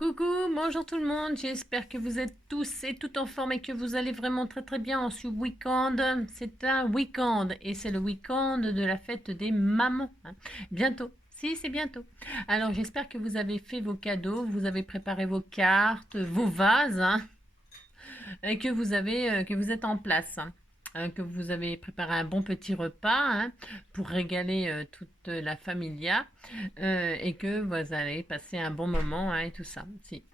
Coucou, bonjour tout le monde, j'espère que vous êtes tous et toutes en forme et que vous allez vraiment très très bien en ce week-end. C'est un week-end et c'est le week-end de la fête des mamans. Bientôt, si c'est bientôt. Alors j'espère que vous avez fait vos cadeaux, vous avez préparé vos cartes, vos vases et que vous êtes en place. Que vous avez préparé un bon petit repas pour régaler toute la familia et que vous allez passer un bon moment et tout ça. Si.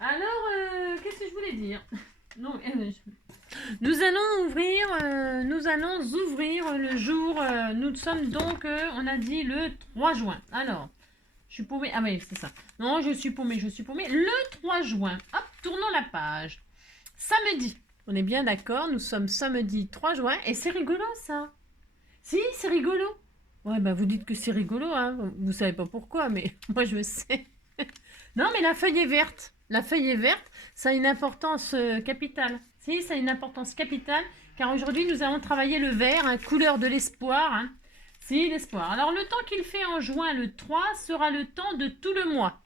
Alors, qu'est-ce que je voulais dire? Non, nous allons ouvrir le jour. Nous sommes donc, on a dit le 3 juin. Alors, je suis paumée. Ah oui, c'est ça. Non, je suis paumée. Le 3 juin. Hop, tournons la page. Samedi. On est bien d'accord, nous sommes samedi 3 juin et c'est rigolo ça. Si, c'est rigolo. Ouais, bah vous dites que c'est rigolo, hein. Vous savez pas pourquoi, mais moi je sais. Non, mais la feuille est verte. La feuille est verte, ça a une importance capitale. Si, ça a une importance capitale, car aujourd'hui nous allons travailler le vert, couleur de l'espoir. Si, l'espoir. Alors le temps qu'il fait en juin, le 3, sera le temps de tout le mois.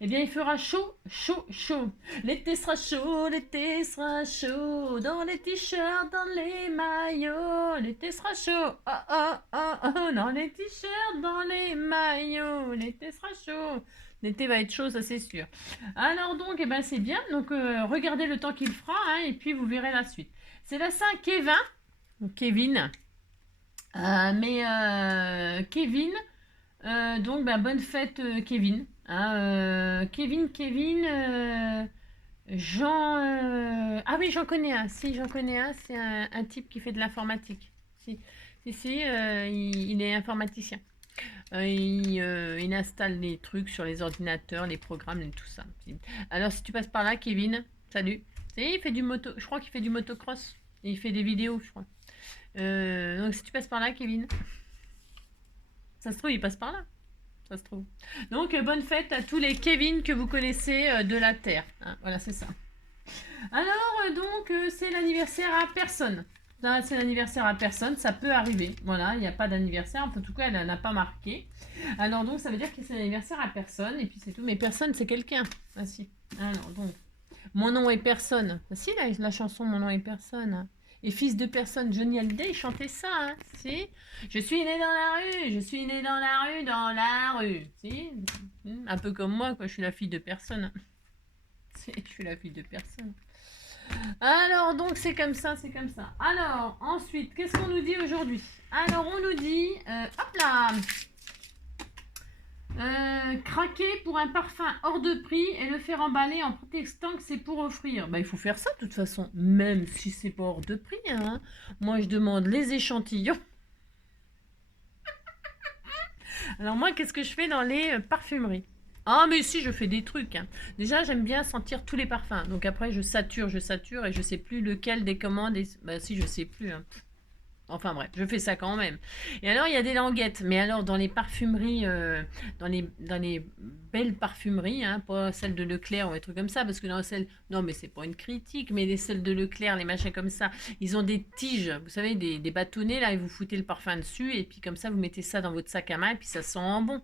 Eh bien, il fera chaud, chaud, chaud. L'été sera chaud, l'été sera chaud. Dans les t-shirts, dans les maillots. L'été sera chaud. Oh, oh, oh, oh. Dans les t-shirts, dans les maillots. L'été sera chaud. L'été va être chaud, ça c'est sûr. Alors donc, eh ben, c'est bien. Donc, regardez le temps qu'il fera et puis vous verrez la suite. C'est la Saint-Kévin. Kevin. Kevin, donc bonne fête Kevin. Kevin, Jean. Ah oui, j'en connais un. Si, j'en connais un. C'est un type qui fait de l'informatique. Si, il est informaticien. Il installe les trucs sur les ordinateurs, les programmes et tout ça. Alors, si tu passes par là, Kevin, salut. Il fait du moto. Je crois qu'il fait du motocross. Et il fait des vidéos, je crois. Donc, si tu passes par là, Kevin, ça se trouve, il passe par là. Ça se trouve. Donc, bonne fête à tous les Kevin que vous connaissez de la Terre. Voilà, c'est ça. Alors, donc, c'est l'anniversaire à personne. C'est l'anniversaire à personne, ça peut arriver. Voilà, il n'y a pas d'anniversaire. En tout cas, elle n'a pas marqué. Alors, donc, ça veut dire que c'est l'anniversaire à personne. Et puis, c'est tout. Mais personne, c'est quelqu'un. Ah, si. Alors, donc, mon nom est personne. Ah, si, la chanson Mon nom est personne. Et fils de personne, Johnny Hallyday, il chantait ça, si. Je suis né dans la rue, je suis né dans la rue, si. Un peu comme moi, quoi, je suis la fille de personne. Je suis la fille de personne. Alors, donc, c'est comme ça, c'est comme ça. Alors, ensuite, qu'est-ce qu'on nous dit aujourd'hui? Alors, on nous dit, hop là, craquer pour un parfum hors de prix et le faire emballer en prétextant que c'est pour offrir. Il faut faire ça de toute façon, même si c'est pas hors de prix. Moi, je demande les échantillons. Alors moi, qu'est-ce que je fais dans les parfumeries? Ah, mais si, je fais des trucs. Déjà, j'aime bien sentir tous les parfums. Donc après, je sature et je sais plus lequel des commandes. Si, je sais plus. Enfin bref, je fais ça quand même. Et alors, il y a des languettes. Mais alors, dans les parfumeries, dans les belles parfumeries, pas celles de Leclerc ou des trucs comme ça, parce que dans celles... Non, mais c'est pas une critique, mais les celles de Leclerc, les machins comme ça, ils ont des tiges, vous savez, des bâtonnets, là, et vous foutez le parfum dessus, et puis comme ça, vous mettez ça dans votre sac à main, et puis ça sent bon.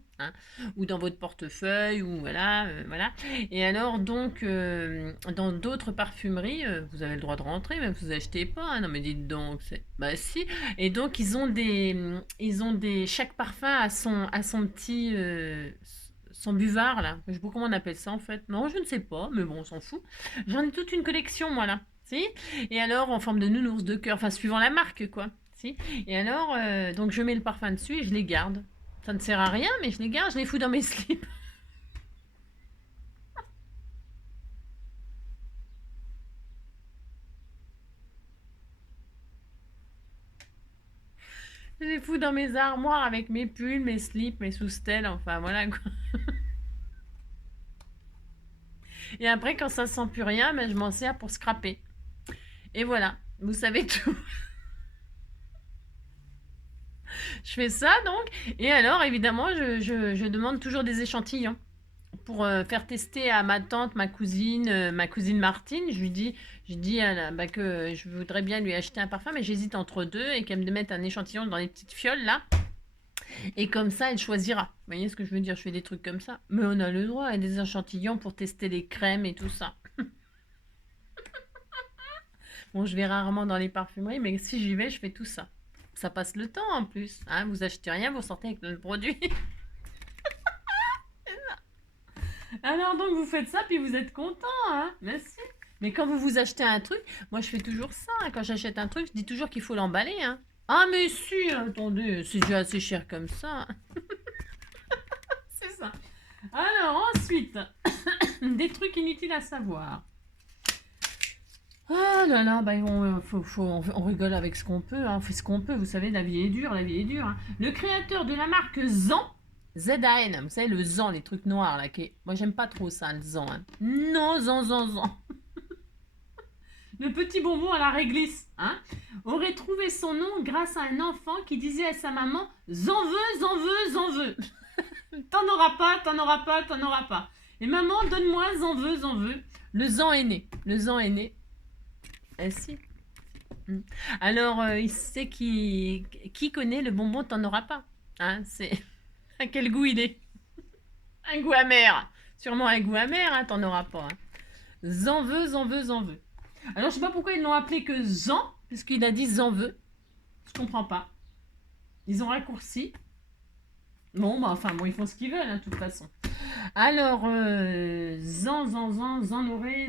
Ou dans votre portefeuille, ou voilà, voilà. Et alors, donc, dans d'autres parfumeries, vous avez le droit de rentrer, même si vous achetez pas. Non, mais dites donc, bah si. Et donc, chaque parfum a son petit, son buvard, là. Je sais pas comment on appelle ça, en fait. Non, je ne sais pas, mais bon, on s'en fout. J'en ai toute une collection, moi, là. Si. Et alors, en forme de nounours, de cœur, enfin, suivant la marque, quoi. Si. Et alors, donc, je mets le parfum dessus et je les garde. Ça ne sert à rien, mais je les garde, je les fous dans mes slips. Je les fous dans mes armoires avec mes pulls, mes slips, mes sous-stèles, enfin voilà quoi. Et après, quand ça sent plus rien, je m'en sers pour scraper. Et voilà, vous savez tout. Je fais ça donc. Et alors, évidemment, je demande toujours des échantillons pour faire tester à ma tante, ma cousine Martine. Je dis que je voudrais bien lui acheter un parfum, mais j'hésite entre deux et qu'elle me mette un échantillon dans les petites fioles là. Et comme ça, elle choisira. Vous voyez ce que je veux dire? Je fais des trucs comme ça. Mais on a le droit à des échantillons pour tester les crèmes et tout ça. Bon, je vais rarement dans les parfumeries, mais si j'y vais, je fais tout ça. Ça passe le temps en plus. Hein, vous achetez rien, vous sortez avec le produit. Alors donc vous faites ça, puis vous êtes content, hein? Merci. Mais quand vous vous achetez un truc, moi je fais toujours ça, hein. Quand j'achète un truc, je dis toujours qu'il faut l'emballer, hein. Ah mais si, attendez, c'est déjà assez cher comme ça. C'est ça. Alors ensuite, des trucs inutiles à savoir. Ah là là, bah, on rigole avec ce qu'on peut, hein. On fait ce qu'on peut, vous savez, la vie est dure, la vie est dure, hein. Le créateur de la marque Zan, ZAN, vous savez, le Zan, les trucs noirs là, moi j'aime pas trop ça, le Zan, hein. Non, Zan, Zan, Zan. Le petit bonbon à la réglisse, hein, aurait trouvé son nom grâce à un enfant qui disait à sa maman J'en veux, j'en veux, j'en veux. T'en auras pas, t'en auras pas, t'en auras pas. Et maman, donne-moi, j'en veux, j'en veux. Le Zan est né. Le Zan est né. Eh si. Alors, il sait qui connaît le bonbon, t'en auras pas. Hein, c'est. À quel goût il est? Un goût amer. Sûrement un goût amer, hein, t'en auras pas. Hein. J'en veux, j'en veux, j'en veux. Alors, je sais pas pourquoi ils l'ont appelé que Zan, puisqu'il a dit j'en veux. Je comprends pas. Ils ont raccourci. Bon, bah, enfin, bon, ils font ce qu'ils veulent, hein, de toute façon. Alors, j'en aurai.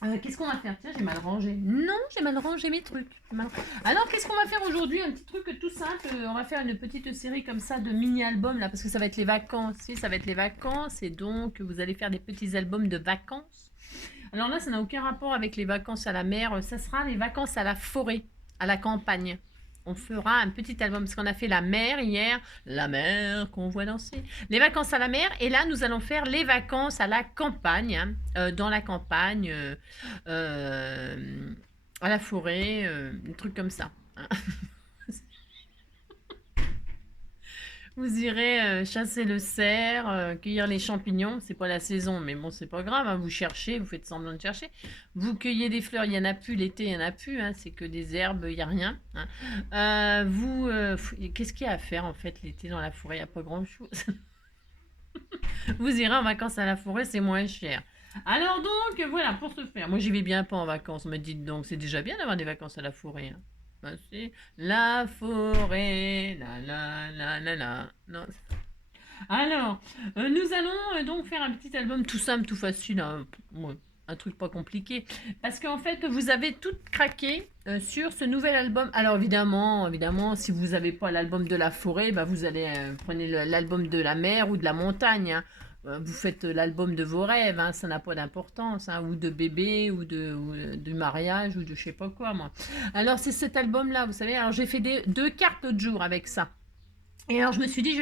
Alors, qu'est-ce qu'on va faire? Tiens, j'ai mal rangé. Non, j'ai mal rangé mes trucs. Alors, qu'est-ce qu'on va faire aujourd'hui? Un petit truc tout simple. On va faire une petite série comme ça de mini-albums, là, parce que ça va être les vacances. Si, ça va être les vacances, et donc, vous allez faire des petits albums de vacances. Alors là, ça n'a aucun rapport avec les vacances à la mer. Ça sera les vacances à la forêt, à la campagne. On fera un petit album, parce qu'on a fait la mer hier, la mer qu'on voit danser, les vacances à la mer, et là nous allons faire les vacances à la campagne, hein, dans la campagne, à la forêt, des trucs comme ça. Hein. Vous irez chasser le cerf, cueillir les champignons. C'est pas la saison, mais bon, c'est pas grave. Hein, vous cherchez, vous faites semblant de chercher. Vous cueillez des fleurs, il y en a plus. L'été, il y en a plus. Hein, c'est que des herbes, il y a rien. Hein. Qu'est-ce qu'il y a à faire en fait l'été dans la forêt? Il n'y a pas grand-chose. Vous irez en vacances à la forêt, c'est moins cher. Alors donc, voilà, pour ce faire. Moi, j'y vais bien pas en vacances. Me dites donc, c'est déjà bien d'avoir des vacances à la forêt. Hein. C'est la forêt, la. Non. Alors, nous allons donc faire un petit album tout simple, tout facile, hein. Ouais, un truc pas compliqué. Parce qu'en fait, vous avez tout craqué sur ce nouvel album. Alors évidemment, si vous n'avez pas l'album de la forêt, bah, vous allez prenez l'album de la mer ou de la montagne. Hein. Vous faites l'album de vos rêves, hein, ça n'a pas d'importance, hein, ou de bébé, ou de mariage, ou de je sais pas quoi, moi. Alors, c'est cet album-là, vous savez. Alors, j'ai fait deux cartes l'autre jour avec ça. Et alors, je me suis dit,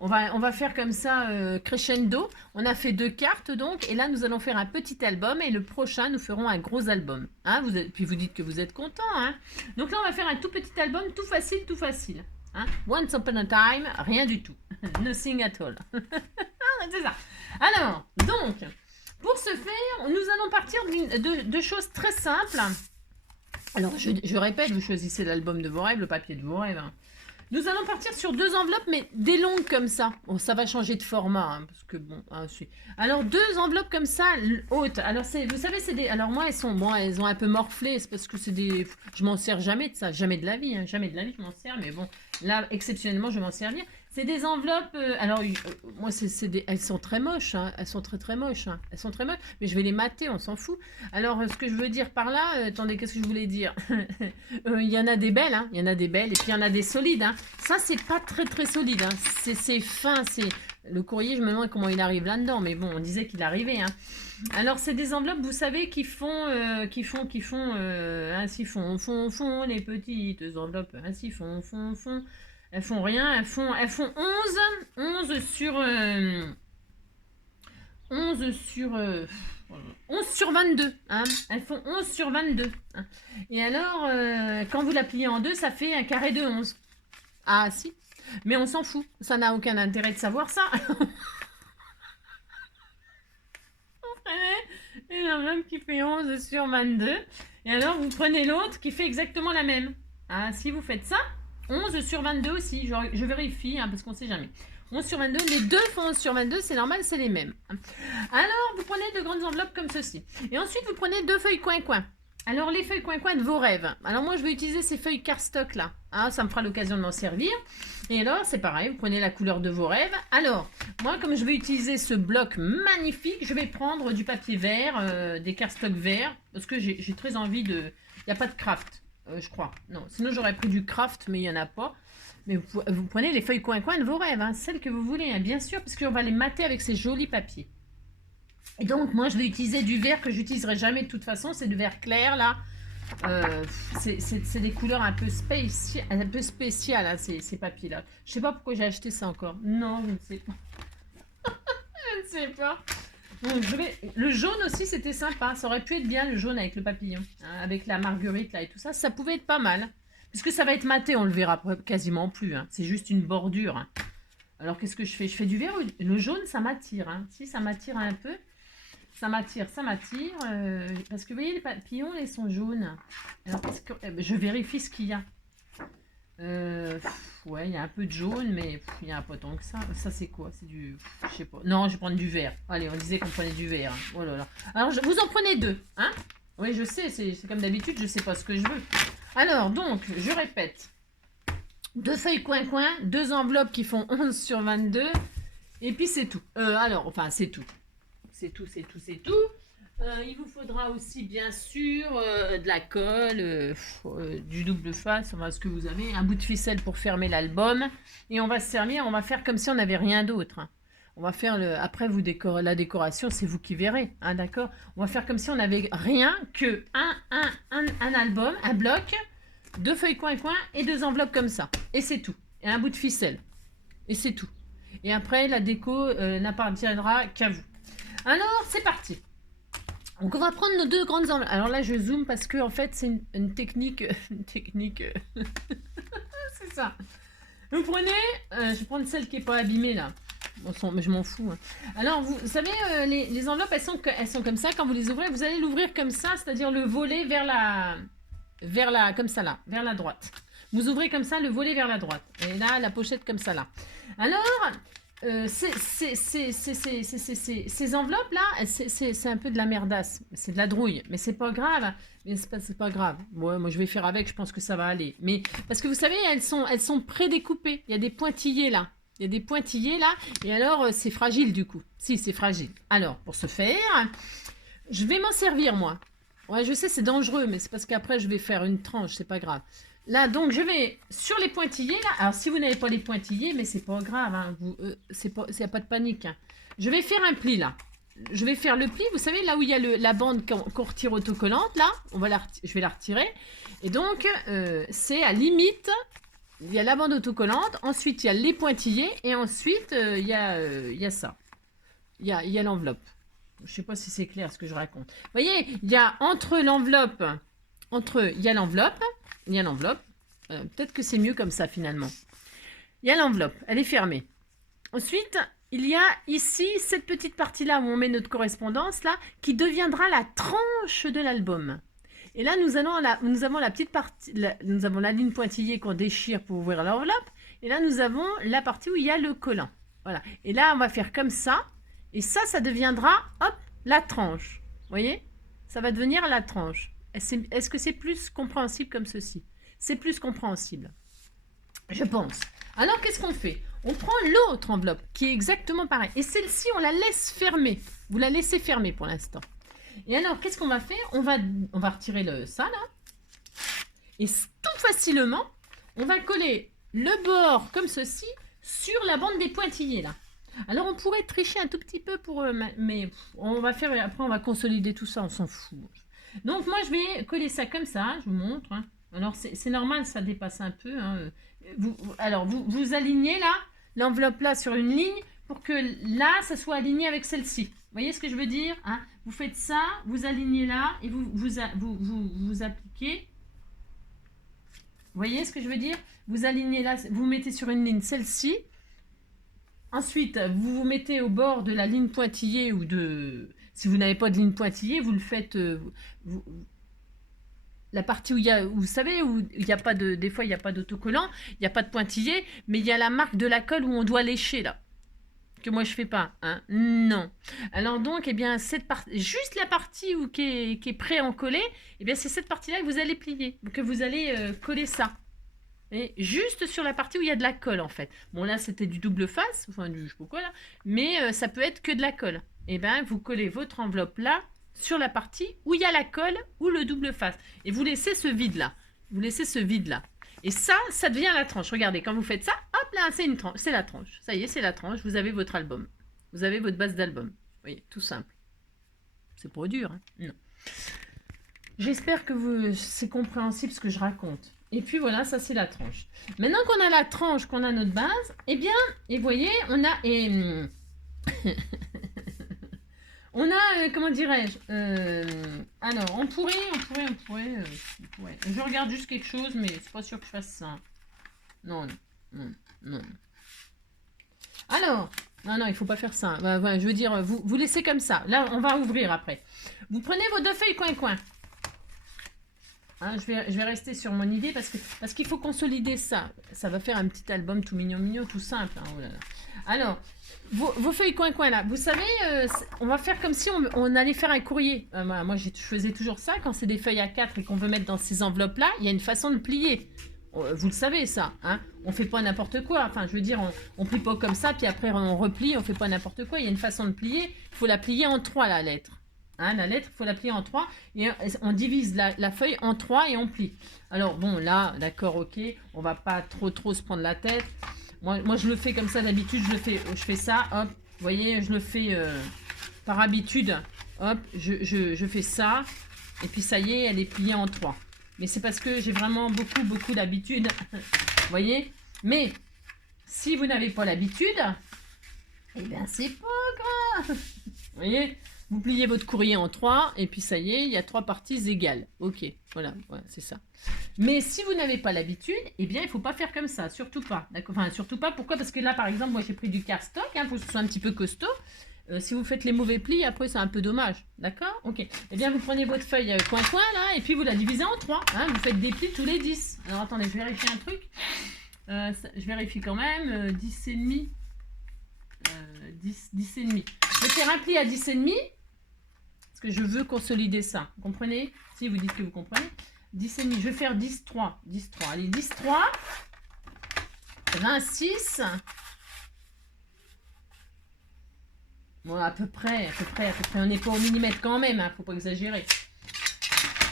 on va faire comme ça, crescendo. On a fait 2 cartes, donc. Et là, nous allons faire un petit album. Et le prochain, nous ferons un gros album. Hein, puis, vous dites que vous êtes content. Hein. Donc là, on va faire un tout petit album, tout facile, tout facile. Hein. Once upon a time, rien du tout. Nothing at all. C'est ça. Alors, donc, pour ce faire, nous allons partir de choses très simples. Alors, je répète, vous choisissez l'album de vos rêves, le papier de vos rêves. Hein. Nous allons partir sur 2 enveloppes, mais des longues comme ça. Bon, ça va changer de format, hein, parce que bon, alors 2 enveloppes comme ça, hautes. Alors vous savez, c'est des. Alors moi, elles ont un peu morflé, c'est parce que c'est des. Je m'en sers jamais de ça, jamais de la vie, hein, jamais de la vie je m'en sers, mais bon, là exceptionnellement, je vais m'en servir. C'est des enveloppes. Alors moi, elles sont très moches, hein, elles sont très moches, hein, elles sont très moches, mais je vais les mater, on s'en fout. Alors ce que je veux dire par là, attendez, qu'est-ce que je voulais dire? Il y en a des belles, hein, il y en a des belles, et puis il y en a des solides, hein. Ça, c'est pas très solide. Hein. C'est fin. Le courrier, je me demande comment il arrive là-dedans. Mais bon, on disait qu'il arrivait. Hein. Alors, c'est des enveloppes, vous savez, qui font ainsi font les petites enveloppes. Ainsi font. Elles font rien. Elles font 11 sur 22. Hein. Elles font 11 sur 22. Hein. Et alors, quand vous la pliez en deux, ça fait un carré de 11. Ah si, mais on s'en fout, ça n'a aucun intérêt de savoir ça. Vous prenez une enveloppe qui fait 11 sur 22, et alors vous prenez l'autre qui fait exactement la même. Ah si vous faites ça, 11 sur 22 aussi, je vérifie, hein, parce qu'on ne sait jamais. 11 sur 22, les deux font 11 sur 22, c'est normal, c'est les mêmes. Alors, vous prenez de grandes enveloppes comme ceci. Et ensuite, vous prenez 2 feuilles coin-coin. Alors, les feuilles coin-coin de vos rêves. Alors, moi, je vais utiliser ces feuilles cardstock là. Hein, ça me fera l'occasion de m'en servir. Et alors, c'est pareil, vous prenez la couleur de vos rêves. Alors, moi, comme je vais utiliser ce bloc magnifique, je vais prendre du papier vert, des cardstock verts, parce que j'ai très envie de... Il n'y a pas de craft, je crois. Non, sinon, j'aurais pris du craft, mais il n'y en a pas. Mais vous prenez les feuilles coin-coin de vos rêves, hein, celles que vous voulez, hein, bien sûr, parce qu'on va les mater avec ces jolis papiers. Et donc, moi, je vais utiliser du vert que j'utiliserai jamais de toute façon. C'est du vert clair, là. C'est des couleurs un peu spéciales, hein, ces papiers-là. Je sais pas pourquoi j'ai acheté ça encore. Non, je ne sais pas. Je ne sais pas. Bon, le jaune aussi, c'était sympa. Ça aurait pu être bien, le jaune avec le papillon. Hein, avec la marguerite, là, et tout ça. Ça pouvait être pas mal. Puisque ça va être maté, on le verra quasiment plus. Hein. C'est juste une bordure. Hein. Alors, qu'est-ce que je fais? Je fais du vert. Le jaune, ça m'attire. Hein. Si, ça m'attire un peu. Ça m'attire, ça m'attire. Parce que vous voyez, les papillons, ils sont jaunes. Alors, je vérifie ce qu'il y a. Ouais, il y a un peu de jaune, mais il n'y a pas tant que ça. Ça, c'est quoi? C'est du... je sais pas. Non, je vais prendre du vert. Allez, on disait qu'on prenait du vert. Hein. Oh là là. Alors, vous en prenez 2. Hein? Oui, je sais, c'est comme d'habitude, je sais pas ce que je veux. Alors, donc, je répète. 2 feuilles coin-coin, 2 enveloppes qui font 11 sur 22. Et puis, c'est tout. Alors, enfin, c'est tout. C'est tout, c'est tout, c'est tout. Il vous faudra aussi, bien sûr, de la colle, du double face, enfin, ce que vous avez, un bout de ficelle pour fermer l'album. Et on va se servir, on va faire comme si on n'avait rien d'autre. Hein. On va faire après, la décoration, c'est vous qui verrez, hein, d'accord? On va faire comme si on n'avait rien que un album, un bloc, 2 feuilles coin-coin et 2 enveloppes comme ça. Et c'est tout. Et un bout de ficelle. Et c'est tout. Et après, la déco n'appartiendra qu'à vous. Alors, c'est parti. Donc, on va prendre nos 2 grandes enveloppes. Alors là, je zoome parce que, en fait, c'est une technique... c'est ça. Vous prenez... je vais prendre celle qui n'est pas abîmée, là. Je m'en fous. Hein. Alors, vous savez, les enveloppes, elles sont comme ça. Quand vous les ouvrez, vous allez l'ouvrir comme ça, c'est-à-dire le volet vers la... comme ça, là, vers la droite. Vous ouvrez comme ça le volet vers la droite. Et là, la pochette comme ça, là. Alors... ces enveloppes-là, c'est un peu de la merdasse. C'est de la drouille. Mais c'est pas grave. Mais c'est pas grave. Ouais, moi, je vais faire avec. Je pense que ça va aller. Mais parce que vous savez, elles sont prédécoupées. Il y a des pointillés là. Il y a des pointillés là. Et alors, c'est fragile du coup. Si, c'est fragile. Alors, pour ce faire, je vais m'en servir moi. Ouais, je sais, c'est dangereux. Mais c'est parce qu'après, je vais faire une tranche. C'est pas grave. Là, donc, je vais sur les pointillés, là. Alors, si vous n'avez pas les pointillés, mais c'est pas grave, hein. Il n'y a pas de panique. Hein. Je vais faire un pli, là. Je vais faire le pli. Vous savez, là où il y a la bande qu'on retire autocollante, là, je vais la retirer. Et donc, c'est à limite, il y a la bande autocollante, ensuite, il y a les pointillés, et ensuite, il y a ça. Il y a l'enveloppe. Je ne sais pas si c'est clair ce que je raconte. Vous voyez, il y a entre l'enveloppe, il y a l'enveloppe. Il y a l'enveloppe. Peut-être que c'est mieux comme ça finalement. Il y a l'enveloppe, elle est fermée. Ensuite, il y a ici cette petite partie-là où on met notre correspondance là, qui deviendra la tranche de l'album. Et là, nous avons la petite partie, nous avons la ligne pointillée qu'on déchire pour ouvrir l'enveloppe. Et là, nous avons la partie où il y a le collant. Voilà. Et là, on va faire comme ça. Et ça deviendra, hop, la tranche. Vous voyez? Ça va devenir la tranche. Est-ce que c'est plus compréhensible comme ceci? C'est plus compréhensible, je pense. Alors, qu'est-ce qu'on fait? On prend l'autre enveloppe, qui est exactement pareil. Et celle-ci, on la laisse fermer. Vous la laissez fermer pour l'instant. Et alors, qu'est-ce qu'on va faire? On va retirer ça, là. Et tout facilement, on va coller le bord, comme ceci, sur la bande des pointillés, là. Alors, on pourrait tricher un tout petit peu pour... mais on va faire... Après, on va consolider tout ça, on s'en fout. Donc, moi, je vais coller ça comme ça. Je vous montre. Hein. Alors, c'est normal, ça dépasse un peu. Hein. Vous alignez là, l'enveloppe là sur une ligne pour que là, ça soit aligné avec celle-ci. Vous voyez ce que je veux dire? Hein? Vous faites ça, vous alignez là et vous appliquez. Vous voyez ce que je veux dire? Vous alignez là, vous mettez sur une ligne celle-ci. Ensuite, vous vous mettez au bord de la ligne pointillée ou de... Si vous n'avez pas de ligne pointillée, vous le faites... la partie où il y a, vous savez, où il n'y a pas de, des fois il n'y a pas d'autocollant, il n'y a pas de pointillé, mais il y a la marque de la colle où on doit lécher là. Que moi je fais pas, hein. Non. Alors donc, eh bien, cette partie, juste la partie où, qui est prêt à en coller, eh bien, c'est cette partie-là que vous allez plier, que vous allez coller ça. Et juste sur la partie où il y a de la colle en fait. Bon là c'était du double face, enfin du je sais pas quoi là, mais ça peut être que de la colle. Et bien vous collez votre enveloppe là sur la partie où il y a la colle ou le double face. Et vous laissez ce vide là. Vous laissez ce vide là. Et ça devient la tranche. Regardez, quand vous faites ça, hop là, c'est une tranche, c'est la tranche. Ça y est, c'est la tranche. Vous avez votre album. Vous avez votre base d'album. Vous voyez, tout simple. C'est pas dur, hein? Non. J'espère que c'est compréhensible ce que je raconte. Et puis voilà, ça c'est la tranche. Maintenant qu'on a la tranche, qu'on a notre base, eh bien, et vous voyez, on a... on a, comment dirais-je, alors, on pourrait, je regarde juste quelque chose, mais c'est pas sûr que je fasse ça. Non. Alors, non, il faut pas faire ça. Bah, je veux dire, vous laissez comme ça. Là, on va ouvrir après. Vous prenez vos deux feuilles coin-coin. Hein, je vais rester sur mon idée parce qu'il faut consolider ça. Ça va faire un petit album tout mignon, tout simple. Hein, oh là là. Alors, vos feuilles coin-coin là, vous savez, on va faire comme si on allait faire un courrier. Moi, je faisais toujours ça quand c'est des feuilles A4 et qu'on veut mettre dans ces enveloppes là. Il y a une façon de plier. Vous le savez ça, hein. On fait pas n'importe quoi. Enfin, je veux dire, on plie pas comme ça, puis après on replie, on fait pas n'importe quoi. Il y a une façon de plier. Il faut la plier en 3 la lettre. Hein, la lettre, il faut la plier en 3 et on divise la feuille en 3 et on plie. Alors bon, là, d'accord, ok, on va pas trop se prendre la tête. Moi je le fais comme ça d'habitude, je fais ça, hop, vous voyez, je le fais par habitude, hop, je fais ça, et puis ça y est, elle est pliée en 3. Mais c'est parce que j'ai vraiment beaucoup d'habitude, vous voyez. Mais si vous n'avez pas l'habitude, eh bien c'est pas grave, vous voyez. Vous pliez votre courrier en 3 et puis ça y est, il y a 3 parties égales. Ok, voilà c'est ça. Mais si vous n'avez pas l'habitude, eh bien, il ne faut pas faire comme ça, surtout pas. Enfin, surtout pas, pourquoi? Parce que là, par exemple, moi, j'ai pris du cardstock, hein, pour que ce soit un petit peu costaud. Si vous faites les mauvais plis, après, c'est un peu dommage. D'accord? Ok. Eh bien, vous prenez votre feuille coin-coin, là, et puis vous la divisez en 3. Hein, vous faites des plis tous les 10. Alors, attendez, je vérifie un truc. Je vérifie quand même. 10 et demi. 10 et demi. Je vais faire un pli à 10 et demi. Parce que je veux consolider ça. Vous comprenez? Si vous dites que vous comprenez. 10 et demi. Je vais faire 10, 3. 10, 3. Allez, 10, 3. 26. Bon, à peu près. On n'est pas au millimètre quand même. Hein, faut pas exagérer.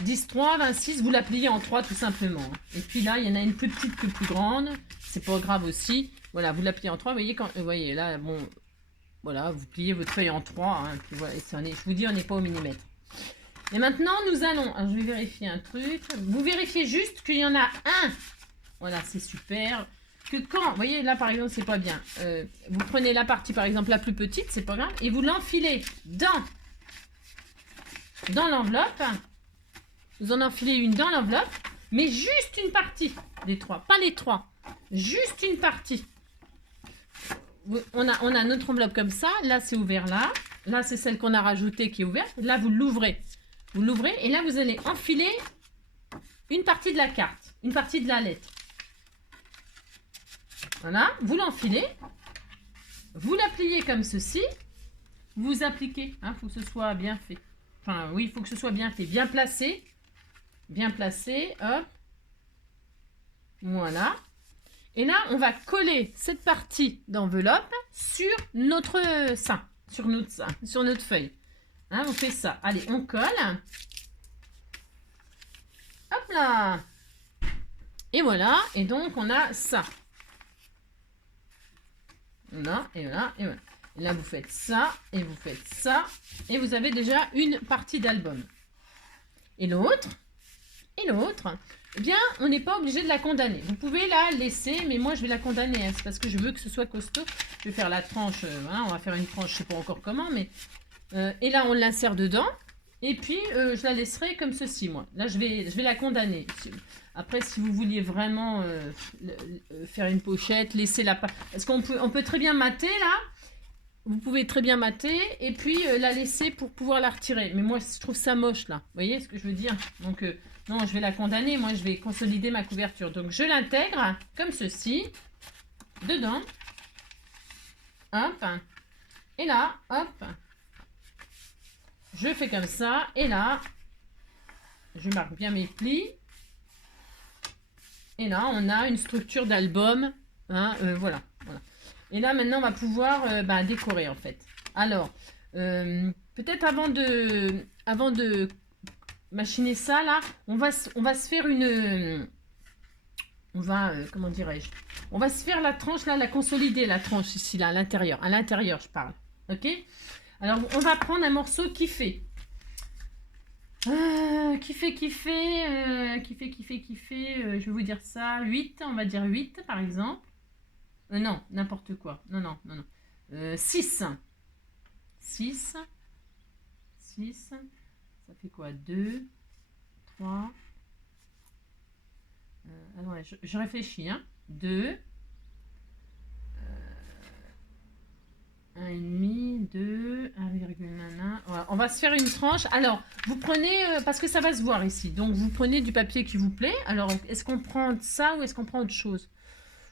10, 3, 26. Vous la pliez en 3 tout simplement. Et puis là, il y en a une plus petite que plus grande. C'est pas grave aussi. Voilà, vous la pliez en 3. Vous voyez là, bon... Voilà, vous pliez votre feuille en 3. Hein, puis voilà, je vous dis, on n'est pas au millimètre. Et maintenant, nous allons... Alors, je vais vérifier un truc. Vous vérifiez juste qu'il y en a un. Voilà, c'est super. Que quand... Vous voyez, là, par exemple, c'est pas bien. Vous prenez la partie, par exemple, la plus petite, c'est pas grave. Et vous l'enfilez dans l'enveloppe. Vous en enfilez une dans l'enveloppe. Mais juste une partie des 3. Pas les 3. Juste une partie. On a notre enveloppe comme ça. Là, c'est ouvert là. Là, c'est celle qu'on a rajoutée qui est ouverte. Là, vous l'ouvrez. Vous l'ouvrez et là, vous allez enfiler une partie de la carte. Une partie de la lettre. Voilà. Vous l'enfilez. Vous la pliez comme ceci. Vous appliquez. Il faut que ce soit bien fait. Enfin, oui, il faut que ce soit bien fait. Bien placé. Bien placé. Hop. Voilà. Et là, on va coller cette partie d'enveloppe sur notre sein, sur notre feuille. Hein, on fait ça. Allez, on colle. Hop là. Et voilà. Et donc, on a ça. Voilà, et voilà, et voilà. Et là, vous faites ça, et vous faites ça. Et vous avez déjà une partie d'album. Et l'autre, eh bien, on n'est pas obligé de la condamner. Vous pouvez la laisser, mais moi, je vais la condamner. Hein. C'est parce que je veux que ce soit costaud. Je vais faire la tranche. On va faire une tranche, je ne sais pas encore comment. Mais et là, on l'insère dedans. Et puis, je la laisserai comme ceci, moi. Là, je vais la condamner. Après, si vous vouliez vraiment faire une pochette, laisser la... Parce qu'on peut très bien mater, là. Vous pouvez très bien mater et puis la laisser pour pouvoir la retirer. Mais moi, je trouve ça moche, là. Vous voyez ce que je veux dire? Donc... Non, je vais la condamner. Moi, je vais consolider ma couverture. Donc, je l'intègre comme ceci. Dedans. Hop. Et là, hop. Je fais comme ça. Et là, je marque bien mes plis. Et là, on a une structure d'album. Hein, voilà. Et là, maintenant, on va pouvoir décorer, en fait. Alors, peut-être avant de machiner ça, là, on va se faire une... comment dirais-je? On va se faire la tranche, là, la consolider, la tranche, ici, là, à l'intérieur. À l'intérieur, je parle. OK? Alors, on va prendre un morceau qui fait... je vais vous dire ça, 8, on va dire 8, par exemple. Non, n'importe quoi. Non. 6. 6. Ça fait quoi? 2, 3. Attendez, je réfléchis. 2. 1,5, 2, 1,1. Voilà, on va se faire une tranche. Alors, vous prenez, parce que ça va se voir ici. Donc, vous prenez du papier qui vous plaît. Alors, est-ce qu'on prend ça ou est-ce qu'on prend autre chose?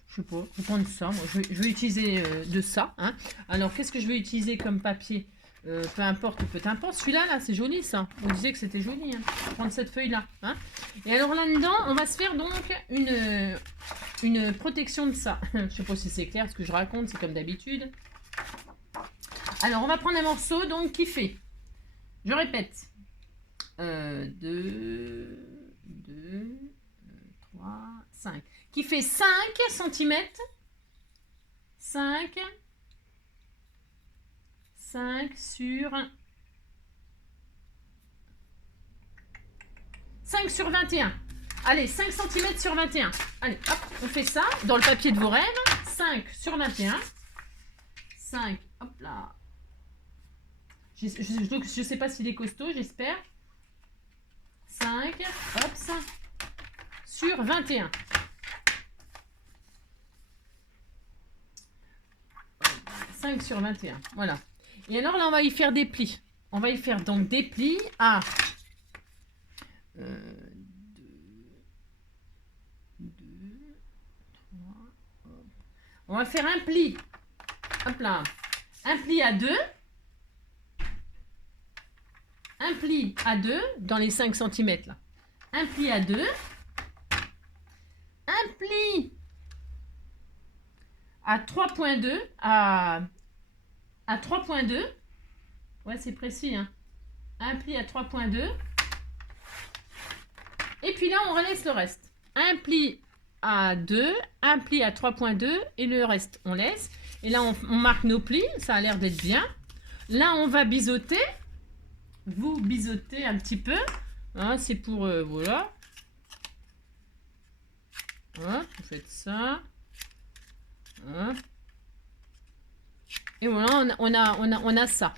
Je sais pas, je vais prendre ça. Moi, je vais utiliser de ça. Hein. Alors, qu'est-ce que je vais utiliser comme papier? Peu importe, celui-là, là, c'est joli, ça. On disait que c'était joli. Hein. Je vais prendre cette feuille-là. Hein. Et alors, là-dedans, on va se faire donc une protection de ça. Je sais pas si c'est clair ce que je raconte, c'est comme d'habitude. Alors, on va prendre un morceau, donc, qui fait, je répète, 2, 3, 5, qui fait 5 cm, 5 sur 21. Allez, 5 cm sur 21. Allez, hop, on fait ça dans le papier de vos rêves. 5 sur 21. 5, hop là. Je sais pas s'il est costaud, j'espère. 5, hop, ça. Sur 21. 5 sur 21, voilà. Et alors là, on va y faire des plis. On va y faire donc des plis à 2, 3, hop. On va faire un pli. Hop là. Un pli à 2. Un pli à 2 dans les 5 cm là. Un pli à 2. Un pli à 3,2 à 3,2. Ouais, c'est précis. Hein. Un pli à 3,2. Et puis là, on laisse le reste. Un pli à 2, un pli à 3,2 et le reste, on laisse. Et là, on marque nos plis. Ça a l'air d'être bien. Là, on va biseauter. Vous biseautez un petit peu. Hein, c'est pour... voilà. Voilà, vous faites ça. Voilà. Et voilà, on a ça.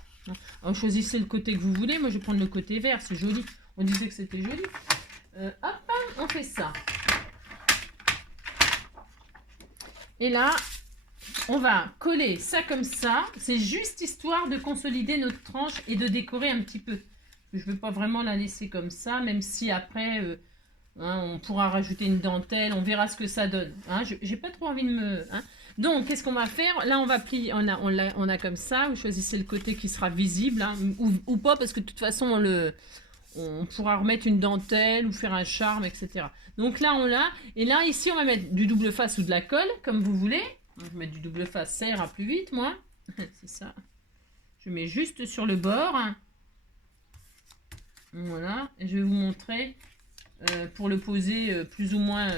Alors, choisissez le côté que vous voulez. Moi, je vais prendre le côté vert. C'est joli. On disait que c'était joli. Hop, on fait ça. Et là, on va coller ça comme ça. C'est juste histoire de consolider notre tranche et de décorer un petit peu. Je ne veux pas vraiment la laisser comme ça, même si après, on pourra rajouter une dentelle. On verra ce que ça donne. Hein. Je n'ai pas trop envie de me... Hein. Donc, qu'est-ce qu'on va faire? Là, on va plier. On a comme ça. Vous choisissez le côté qui sera visible. Hein, ou pas, parce que de toute façon, on pourra remettre une dentelle ou faire un charme, etc. Donc là, on l'a. Et là, ici, on va mettre du double face ou de la colle, comme vous voulez. Je vais mettre du double face, ça ira plus vite, moi. C'est ça. Je mets juste sur le bord. Voilà. Et je vais vous montrer pour le poser plus ou moins...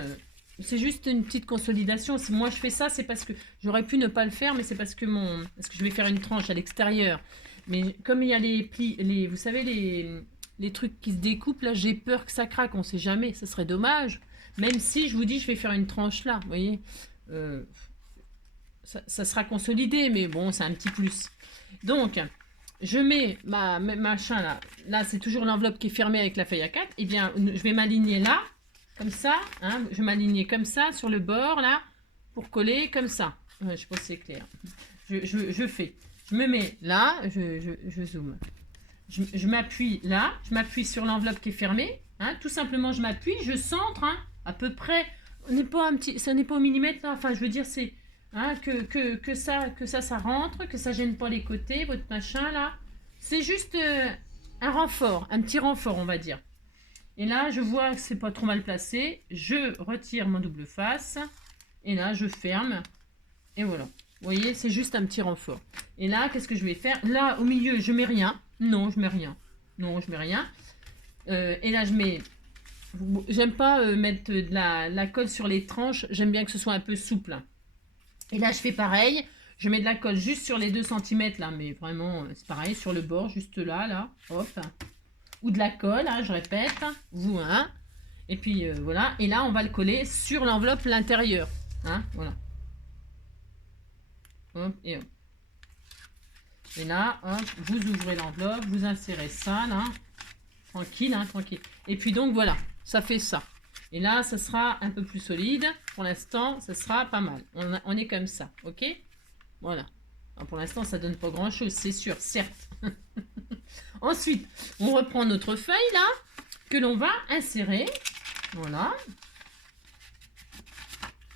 c'est juste une petite consolidation. Si moi je fais ça, c'est parce que j'aurais pu ne pas le faire, mais c'est parce que je vais faire une tranche à l'extérieur. Mais comme il y a les plis, vous savez, les trucs qui se découpent, là, j'ai peur que ça craque. On ne sait jamais. Ce serait dommage. Même si je vous dis, je vais faire une tranche là. Vous voyez, ça sera consolidé, mais bon, c'est un petit plus. Donc, je mets ma machin là. Là, c'est toujours l'enveloppe qui est fermée avec la feuille A4. Eh bien, je vais m'aligner là. Comme ça, hein, je vais m'aligner comme ça sur le bord là pour coller comme ça. Je ne sais pas si c'est clair. Je fais. Je me mets là, je zoome. Je m'appuie là, je m'appuie sur l'enveloppe qui est fermée. Hein, tout simplement, je m'appuie, je centre, hein, à peu près. On n'est pas un petit, ça n'est pas au millimètre, là. Enfin, je veux dire, c'est hein, ça rentre, que ça gêne pas les côtés, votre machin, là. C'est juste un renfort, un petit renfort, on va dire. Et là, je vois que c'est pas trop mal placé. Je retire mon double face. Et là, je ferme. Et voilà. Vous voyez, c'est juste un petit renfort. Et là, qu'est-ce que je vais faire? Là, au milieu, je mets rien. Non, je mets rien. Non, je mets rien. Et là, je mets... J'aime pas mettre de la colle sur les tranches. J'aime bien que ce soit un peu souple. Et là, je fais pareil. Je mets de la colle juste sur les 2 cm là. Mais vraiment, c'est pareil. Sur le bord, juste là, là. Hop. Ou de la colle, hein, je répète. Vous, hein. Et puis, voilà. Et là, on va le coller sur l'enveloppe l'intérieur. Hein, voilà. Hop, et hop. Et là, hop, vous ouvrez l'enveloppe, vous insérez ça, là. Tranquille, hein, tranquille. Et puis donc, voilà, ça fait ça. Et là, ça sera un peu plus solide. Pour l'instant, ça sera pas mal. On est comme ça, ok? Voilà. Alors, pour l'instant, ça donne pas grand-chose, c'est sûr, certes. Ensuite, on reprend notre feuille, là, que l'on va insérer. Voilà.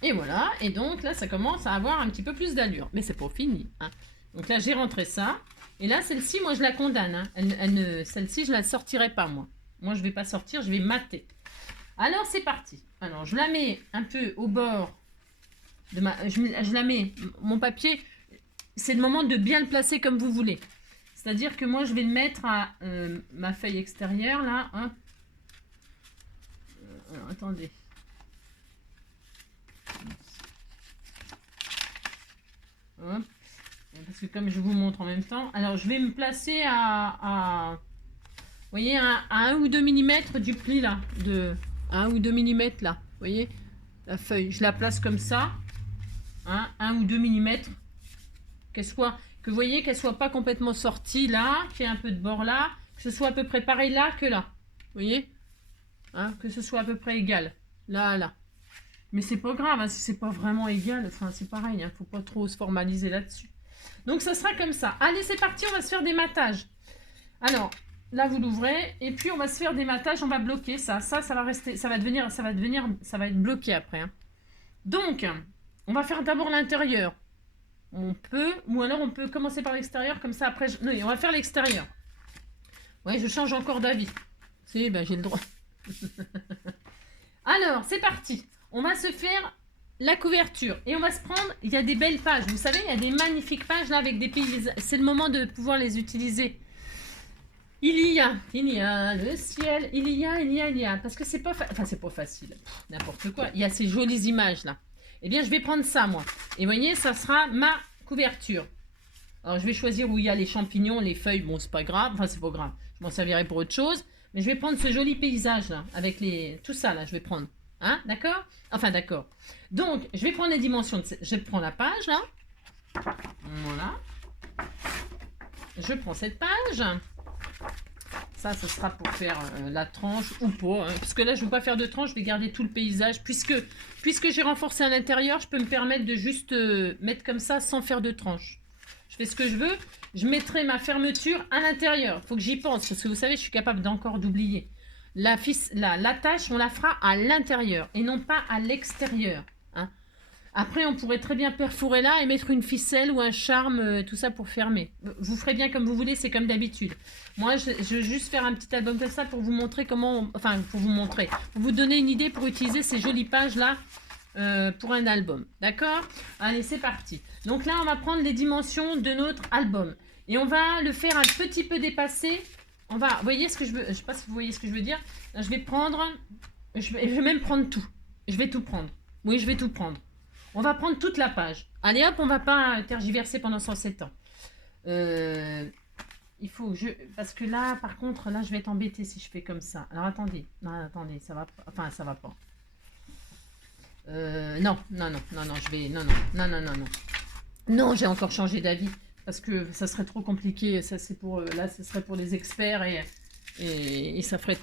Et voilà. Et donc, là, ça commence à avoir un petit peu plus d'allure. Mais c'est pas fini, hein. Donc là, j'ai rentré ça. Et là, celle-ci, moi, je la condamne. Hein. Celle-ci, je ne la sortirai pas, moi. Moi, je ne vais pas sortir, je vais mater. Alors, c'est parti. Alors, je la mets un peu au bord de ma... Je la mets... Mon papier, c'est le moment de bien le placer comme vous voulez. C'est-à-dire que moi, je vais le mettre à ma feuille extérieure, là. Hein. Alors, attendez. Hop. Parce que comme je vous montre en même temps, alors je vais me placer vous voyez, à 1 ou 2 mm du pli là, de 1 ou 2 mm là, vous voyez, la feuille, je la place comme ça, hein, 1 ou 2 mm, que vous voyez qu'elle soit pas complètement sortie là, qu'il y ait un peu de bord là, que ce soit à peu près pareil là que là, vous voyez, hein, que ce soit à peu près égal, là, là. Mais c'est pas grave, hein, si c'est pas vraiment égal, enfin c'est pareil, hein, faut pas trop se formaliser là-dessus. Donc ça sera comme ça. Allez, c'est parti, on va se faire des matages. Alors, là vous l'ouvrez et puis on va se faire des matages, on va bloquer ça. Ça va rester, ça va être bloqué après. Hein. Donc, on va faire d'abord l'intérieur. On peut, ou alors on peut commencer par l'extérieur, comme ça après, non, on va faire l'extérieur. Ouais, je change encore d'avis. Si, ben j'ai le droit. Alors, c'est parti. On va se faire la couverture. Et on va se prendre, il y a des belles pages. Vous savez, il y a des magnifiques pages là avec des paysages. C'est le moment de pouvoir les utiliser. Il y a le ciel, il y a. Parce que c'est pas, enfin c'est pas facile. N'importe quoi. Il y a ces jolies images là. Eh bien, je vais prendre ça moi. Et vous voyez, ça sera ma couverture. Alors, je vais choisir où il y a les champignons, les feuilles. Bon, c'est pas grave. Enfin, c'est pas grave. Je m'en servirai pour autre chose. Mais je vais prendre ce joli paysage là, avec tout ça là, je vais prendre. Hein, d'accord? Enfin, d'accord. Donc, je vais prendre les dimensions. Je prends la page, là. Voilà. Je prends cette page. Ça, ce sera pour faire la tranche ou pas. Hein, parce que là, je ne veux pas faire de tranche. Je vais garder tout le paysage. Puisque j'ai renforcé à l'intérieur, je peux me permettre de juste mettre comme ça sans faire de tranche. Je fais ce que je veux. Je mettrai ma fermeture à l'intérieur. Il faut que j'y pense. Parce que vous savez, je suis capable d'encore d'oublier. L'attache, on la fera à l'intérieur et non pas à l'extérieur. Hein. Après, on pourrait très bien perforer là et mettre une ficelle ou un charme, tout ça pour fermer. Vous ferez bien comme vous voulez, c'est comme d'habitude. Moi, je vais juste faire un petit album comme ça pour vous montrer comment... Enfin, pour vous donner une idée pour utiliser ces jolies pages-là pour un album. D'accord? Allez, c'est parti. Donc là, on va prendre les dimensions de notre album. Et on va le faire un petit peu dépasser. Vous voyez ce que je veux, je sais pas si vous voyez ce que je veux dire. Là, je vais prendre, je vais même prendre tout. Je vais tout prendre. Oui, je vais tout prendre. On va prendre toute la page. Allez hop, on va pas tergiverser pendant 107 ans. Il faut parce que là, par contre, là, je vais être embêtée si je fais comme ça. Alors attendez, non, attendez, ça va pas. Enfin, ça va pas. Non, je vais, non. Non, j'ai encore changé d'avis. Parce que ça serait trop compliqué, ça c'est pour là ce serait pour les experts et ça ferait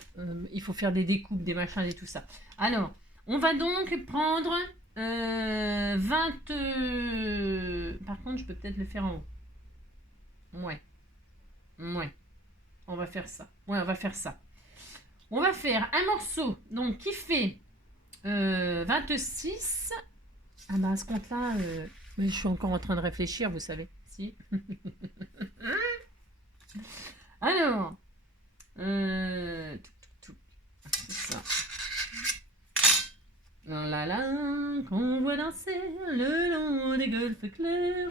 il faut faire des découpes, des machins et tout ça. Alors, on va donc prendre 20 par contre, je peux peut-être le faire en haut. Ouais. On va faire ça. Ouais, on va faire ça. On va faire un morceau donc qui fait 26. Ah bah à ce compte-là, mais je suis encore en train de réfléchir, vous savez. Si. Alors, c'est ça. La la, qu'on voit danser le long des golfes clairs.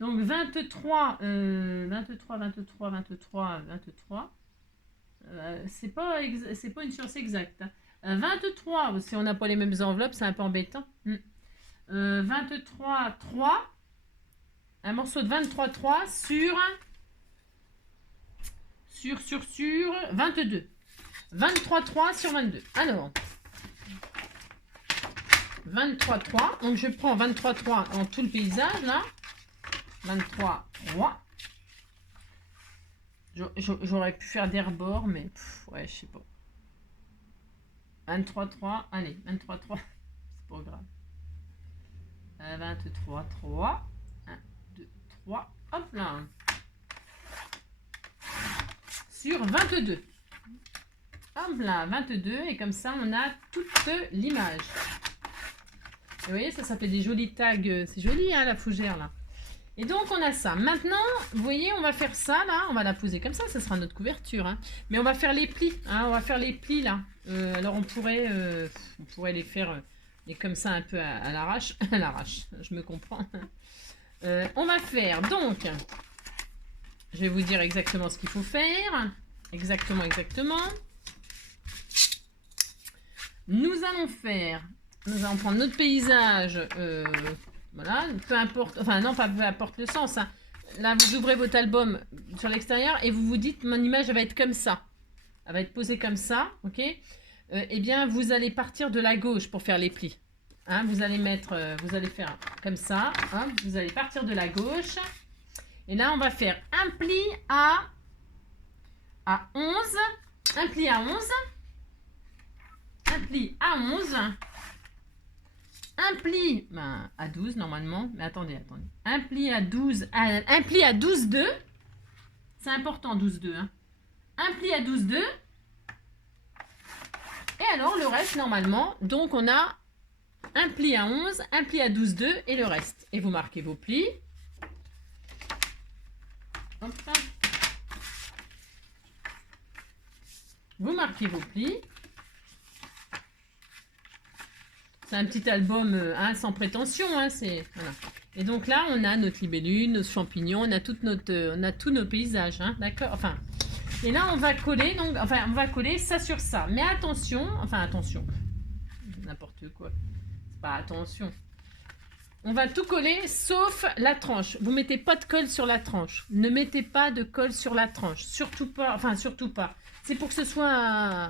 Donc 23, 23, 23, 23, 23. C'est pas une science exacte. 23, si on n'a pas les mêmes enveloppes, c'est un peu embêtant. 23, 3. Un morceau de 23, 3 sur 22. 23, 3 sur 22. Alors, 23, 3. Donc, je prends 23, 3 dans tout le paysage, là. 23, 3. J'aurais pu faire des rebords, mais ouais, je sais pas. 23, 3. Allez, 23, 3. C'est pas grave. 23, 3. 1, 2, 3. Hop là. Sur 22. Hop là, 22. Et comme ça, on a toute l'image. Et vous voyez, ça fait des jolis tags. C'est joli, hein, la fougère, là. Et donc, on a ça. Maintenant, vous voyez, on va faire ça, là. On va la poser comme ça. Ça sera notre couverture. Hein. Mais on va faire les plis. Hein, on va faire les plis, là. Alors, on pourrait les faire comme ça, un peu à l'arrache. À l'arrache, je me comprends. On va faire, donc... Je vais vous dire exactement ce qu'il faut faire. Exactement. Nous allons prendre notre paysage. Voilà, peu importe. Enfin, non, pas peu importe le sens. Hein. Là, vous ouvrez votre album sur l'extérieur et vous vous dites, mon image, elle va être comme ça. Elle va être posée comme ça, ok. Eh bien, vous allez partir de la gauche pour faire les plis. Hein, vous allez faire comme ça. Hein, vous allez partir de la gauche. Et là, on va faire un pli à 11. Un pli à 11. Un pli à 11. Un pli à 12 normalement. Mais attendez. Un pli à 12. Un pli à 12,2. C'est important, 12,2. Hein. Un pli à 12,2. Et alors, le reste, normalement, donc on a un pli à 11, un pli à 12,2 et le reste. Et vous marquez vos plis. Hop là. Vous marquez vos plis. C'est un petit album hein, sans prétention. Hein, voilà. Et donc là, on a notre libellule, nos champignons, on a tous nos paysages. Hein, d'accord. Enfin, et là, on va coller. Donc, enfin, on va coller ça sur ça. Mais attention. N'importe quoi. C'est pas attention. On va tout coller sauf la tranche. Vous mettez pas de colle sur la tranche. Ne mettez pas de colle sur la tranche. Surtout pas. Enfin, surtout pas. C'est pour que ce soit,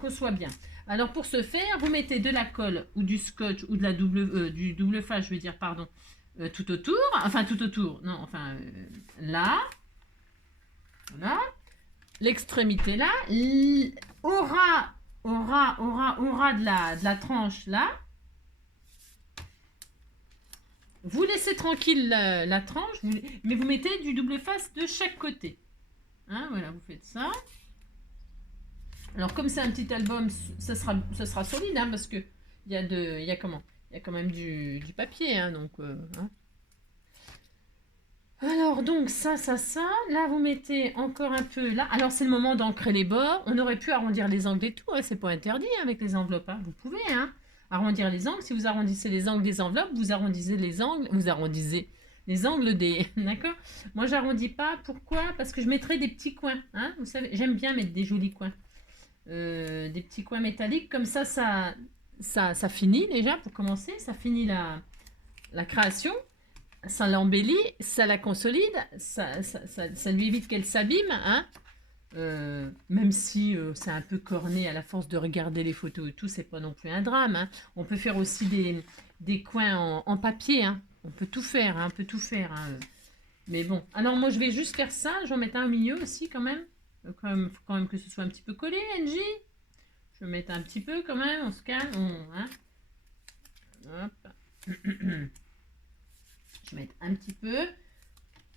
qu'on soit bien. Alors pour ce faire, vous mettez de la colle ou du scotch ou de la du double face, je veux dire, pardon, tout autour. Enfin tout autour. Non, enfin là. Voilà. L'extrémité là. Aura de la tranche là. Vous laissez tranquille la tranche, mais vous mettez du double face de chaque côté. Hein, voilà, vous faites ça. Alors comme c'est un petit album, ça sera solide, hein, parce que il y a quand même du papier, hein, donc. Hein. Alors donc ça. Là vous mettez encore un peu là. Alors c'est le moment d'ancrer les bords. On aurait pu arrondir les angles et tout. Hein, c'est pas interdit hein, avec les enveloppes. Hein. Vous pouvez arrondir les angles. Si vous arrondissez les angles des enveloppes, vous arrondissez les angles. Vous arrondissez les angles des. D'accord. Moi j'arrondis pas. Pourquoi? Parce que je mettrai des petits coins. Hein, vous savez, j'aime bien mettre des jolis coins. Des petits coins métalliques. Comme ça finit déjà pour commencer. Ça finit la création. Ça l'embellit, ça la consolide, ça lui évite qu'elle s'abîme, hein. Même si c'est un peu corné à la force de regarder les photos et tout, c'est pas non plus un drame. Hein. On peut faire aussi des coins en papier, hein. On peut tout faire, hein, hein. Mais bon, alors moi je vais juste faire ça, je vais en mettre un au milieu aussi quand même. Faut quand même que ce soit un petit peu collé, Angie. Je vais mettre un petit peu quand même, on se calme. Hein. Hop. Je vais mettre un petit peu.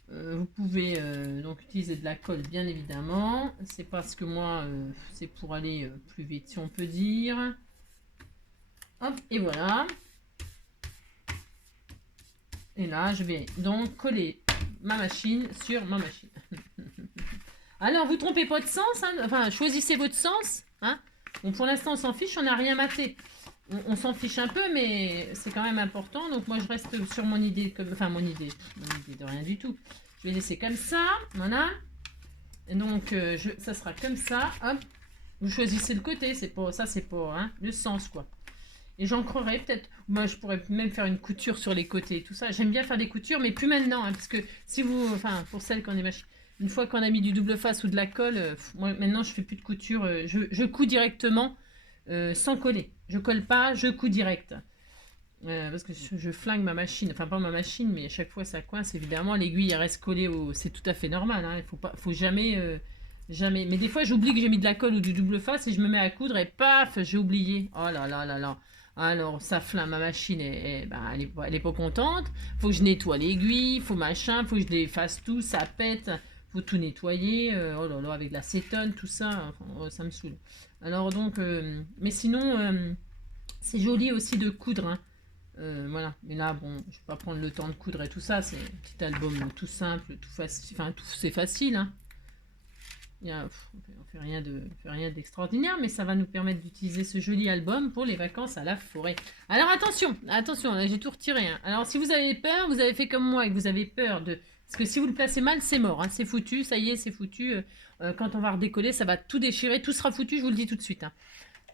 Vous pouvez donc utiliser de la colle, bien évidemment. C'est parce que moi, c'est pour aller plus vite, si on peut dire. Hop, et voilà. Et là, je vais donc coller ma machine sur ma machine. Alors, vous trompez pas de sens, hein, enfin, choisissez votre sens. Hein. Bon, pour l'instant, on s'en fiche, on n'a rien maté. On s'en fiche un peu, mais c'est quand même important. Donc, moi, je reste sur mon idée, enfin, mon idée de rien du tout. Je vais laisser comme ça, voilà. Et donc, ça sera comme ça, hop. Vous choisissez le côté, c'est pas, ça, c'est pas hein, le sens, quoi. Et j'ancrerai peut-être, moi je pourrais même faire une couture sur les côtés et tout ça. J'aime bien faire des coutures, mais plus maintenant, hein, parce que si vous, enfin pour celles qu'on est une fois qu'on a mis du double face ou de la colle, moi maintenant je fais plus de couture, je couds directement sans coller. Je colle pas, je couds direct. Parce que je flingue ma machine, enfin pas ma machine, mais à chaque fois ça coince évidemment. L'aiguille reste collée au, c'est tout à fait normal. Hein, il faut jamais, jamais. Mais des fois j'oublie que j'ai mis de la colle ou du double face et je me mets à coudre et paf, j'ai oublié. Oh là là là là. Alors ça flingue ma machine et ben, elle est pas contente. Faut que je nettoie l'aiguille, faut machin, faut que je défasse tout, ça pète. Faut tout nettoyer. Oh là là avec de l'acétone, tout ça, enfin, oh, ça me saoule. Alors donc, mais sinon c'est joli aussi de coudre. Hein. Voilà, mais là, bon, je vais pas prendre le temps de coudre et tout ça. C'est un petit album tout simple, tout facile. Enfin, c'est facile. Hein. On fait rien d'extraordinaire, mais ça va nous permettre d'utiliser ce joli album pour les vacances à la forêt. Alors attention, attention, là j'ai tout retiré. Hein. Alors si vous avez peur, vous avez fait comme moi et que vous avez peur de... Parce que si vous le placez mal, c'est mort. Hein. C'est foutu, ça y est, c'est foutu. Quand on va redécoller, ça va tout déchirer, tout sera foutu, je vous le dis tout de suite. Hein.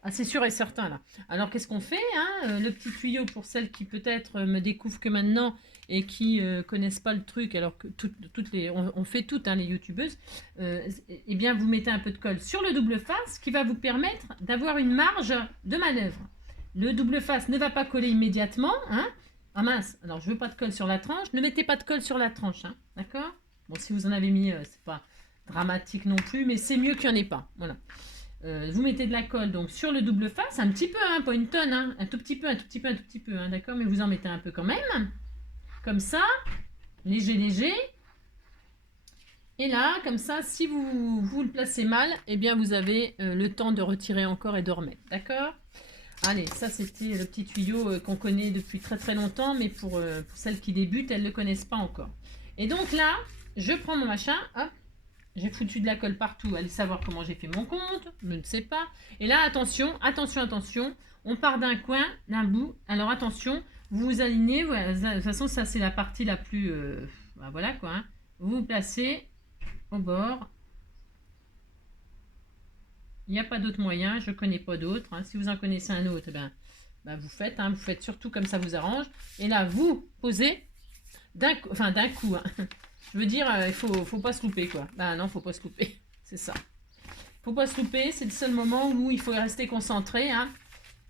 Ah, c'est sûr et certain là. Alors qu'est-ce qu'on fait hein le petit tuyau pour celles qui peut-être me découvrent que maintenant et qui connaissent pas le truc, alors que toutes les, on fait toutes hein, les youtubeuses. Eh bien, vous mettez un peu de colle sur le double face, qui va vous permettre d'avoir une marge de manœuvre. Le double face ne va pas coller immédiatement. Hein. Ah mince. Alors je veux pas de colle sur la tranche. Ne mettez pas de colle sur la tranche. Hein, d'accord. Bon, si vous en avez mis, c'est pas dramatique non plus, mais c'est mieux qu'il n'y en ait pas. Voilà. Vous mettez de la colle donc sur le double face, un petit peu, hein, pas une tonne, hein, un tout petit peu, un tout petit peu, un tout petit peu, hein, d'accord, mais vous en mettez un peu quand même, comme ça, léger, léger. Et là, comme ça, si vous le placez mal, eh bien vous avez le temps de retirer encore et de remettre, d'accord. Allez, ça c'était le petit tuyau qu'on connaît depuis très très longtemps, mais pour celles qui débutent, elles ne le connaissent pas encore. Et donc là, je prends mon machin, hop. J'ai foutu de la colle partout. Allez savoir comment j'ai fait mon compte. Je ne sais pas. Et là, attention, attention, attention. On part d'un coin, d'un bout. Alors attention, vous vous alignez. Voilà, de toute façon, ça c'est la partie la plus... bah, voilà quoi. Hein. Vous vous placez au bord. Il n'y a pas d'autre moyen. Je ne connais pas d'autre. Hein. Si vous en connaissez un autre, ben, vous faites. Hein. Vous faites surtout comme ça vous arrange. Et là, vous posez d'un coup. Hein. Je veux dire, il faut pas se louper, quoi. Ben non, faut pas se louper. C'est ça. Faut pas se louper, c'est le seul moment où il faut rester concentré, hein.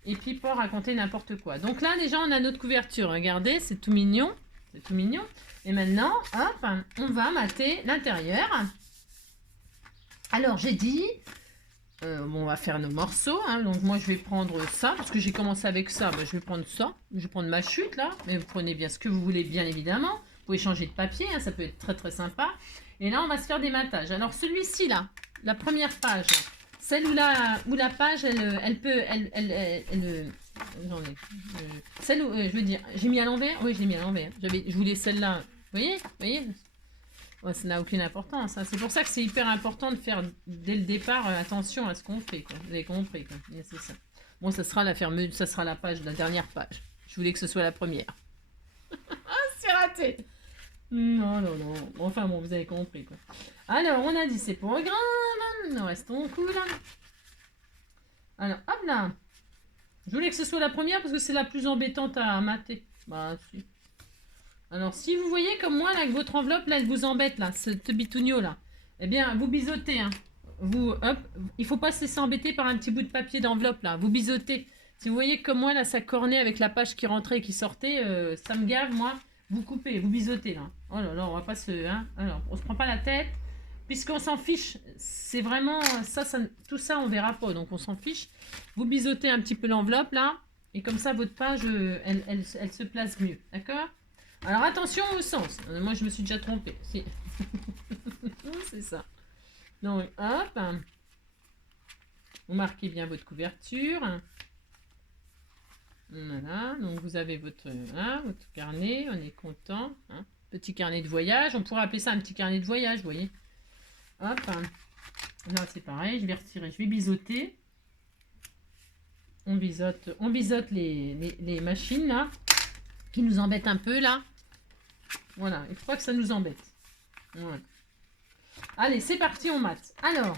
Et puis pas raconter n'importe quoi. Donc là, déjà, on a notre couverture. Regardez, c'est tout mignon. C'est tout mignon. Et maintenant, hop, on va mater l'intérieur. Alors, j'ai dit... bon, on va faire nos morceaux. Hein. Donc moi, je vais prendre ça. Parce que j'ai commencé avec ça. Ben, je vais prendre ça. Je vais prendre ma chute, là. Mais vous prenez bien ce que vous voulez, bien évidemment. Vous pouvez changer de papier, hein, ça peut être très très sympa. Et là, on va se faire des matages. Alors celui-ci là, la première page, celle où la page, celle où, je veux dire, j'ai mis à l'envers. Oui, je l'ai mis à l'envers. Je voulais celle-là. Vous voyez ouais, ça n'a aucune importance. Hein. C'est pour ça que c'est hyper important de faire dès le départ attention à ce qu'on fait. Quoi. Vous avez compris. C'est ça. Bon, ça sera ça sera la page, la dernière page. Je voulais que ce soit la première. C'est raté. Non. Enfin bon, vous avez compris quoi. Alors, on a dit c'est programme. Nous restons cool. Alors, hop là. Je voulais que ce soit la première parce que c'est la plus embêtante à mater. Bah, si. Alors, si vous voyez comme moi, là, que votre enveloppe, là, elle vous embête, là, ce bitounio, là. Eh bien, vous bisotez, hein. Hop, il faut pas se laisser embêter par un petit bout de papier d'enveloppe, là. Vous bisotez. Si vous voyez comme moi, là, ça cornait avec la page qui rentrait et qui sortait, ça me gave, moi. Vous coupez, vous bisotez là. Oh là là, on va pas se... Hein, alors, on se prend pas la tête. Puisqu'on s'en fiche, c'est vraiment... Ça, tout ça, on verra pas. Donc, on s'en fiche. Vous bisotez un petit peu l'enveloppe là. Et comme ça, votre page, elle se place mieux. D'accord. Alors attention au sens. Moi je me suis déjà trompée. Si. C'est ça. Donc hop. Vous marquez bien votre couverture. Voilà. Donc vous avez votre carnet. On est content. Hein. Petit carnet de voyage. On pourrait appeler ça un petit carnet de voyage, vous voyez. Hop. Là c'est pareil. Je vais retirer. Je vais biseauter. On biseaute les machines là. Qui nous embêtent un peu là. Voilà. Il faut pas que ça nous embête. Voilà. Allez, c'est parti, on mate. Alors,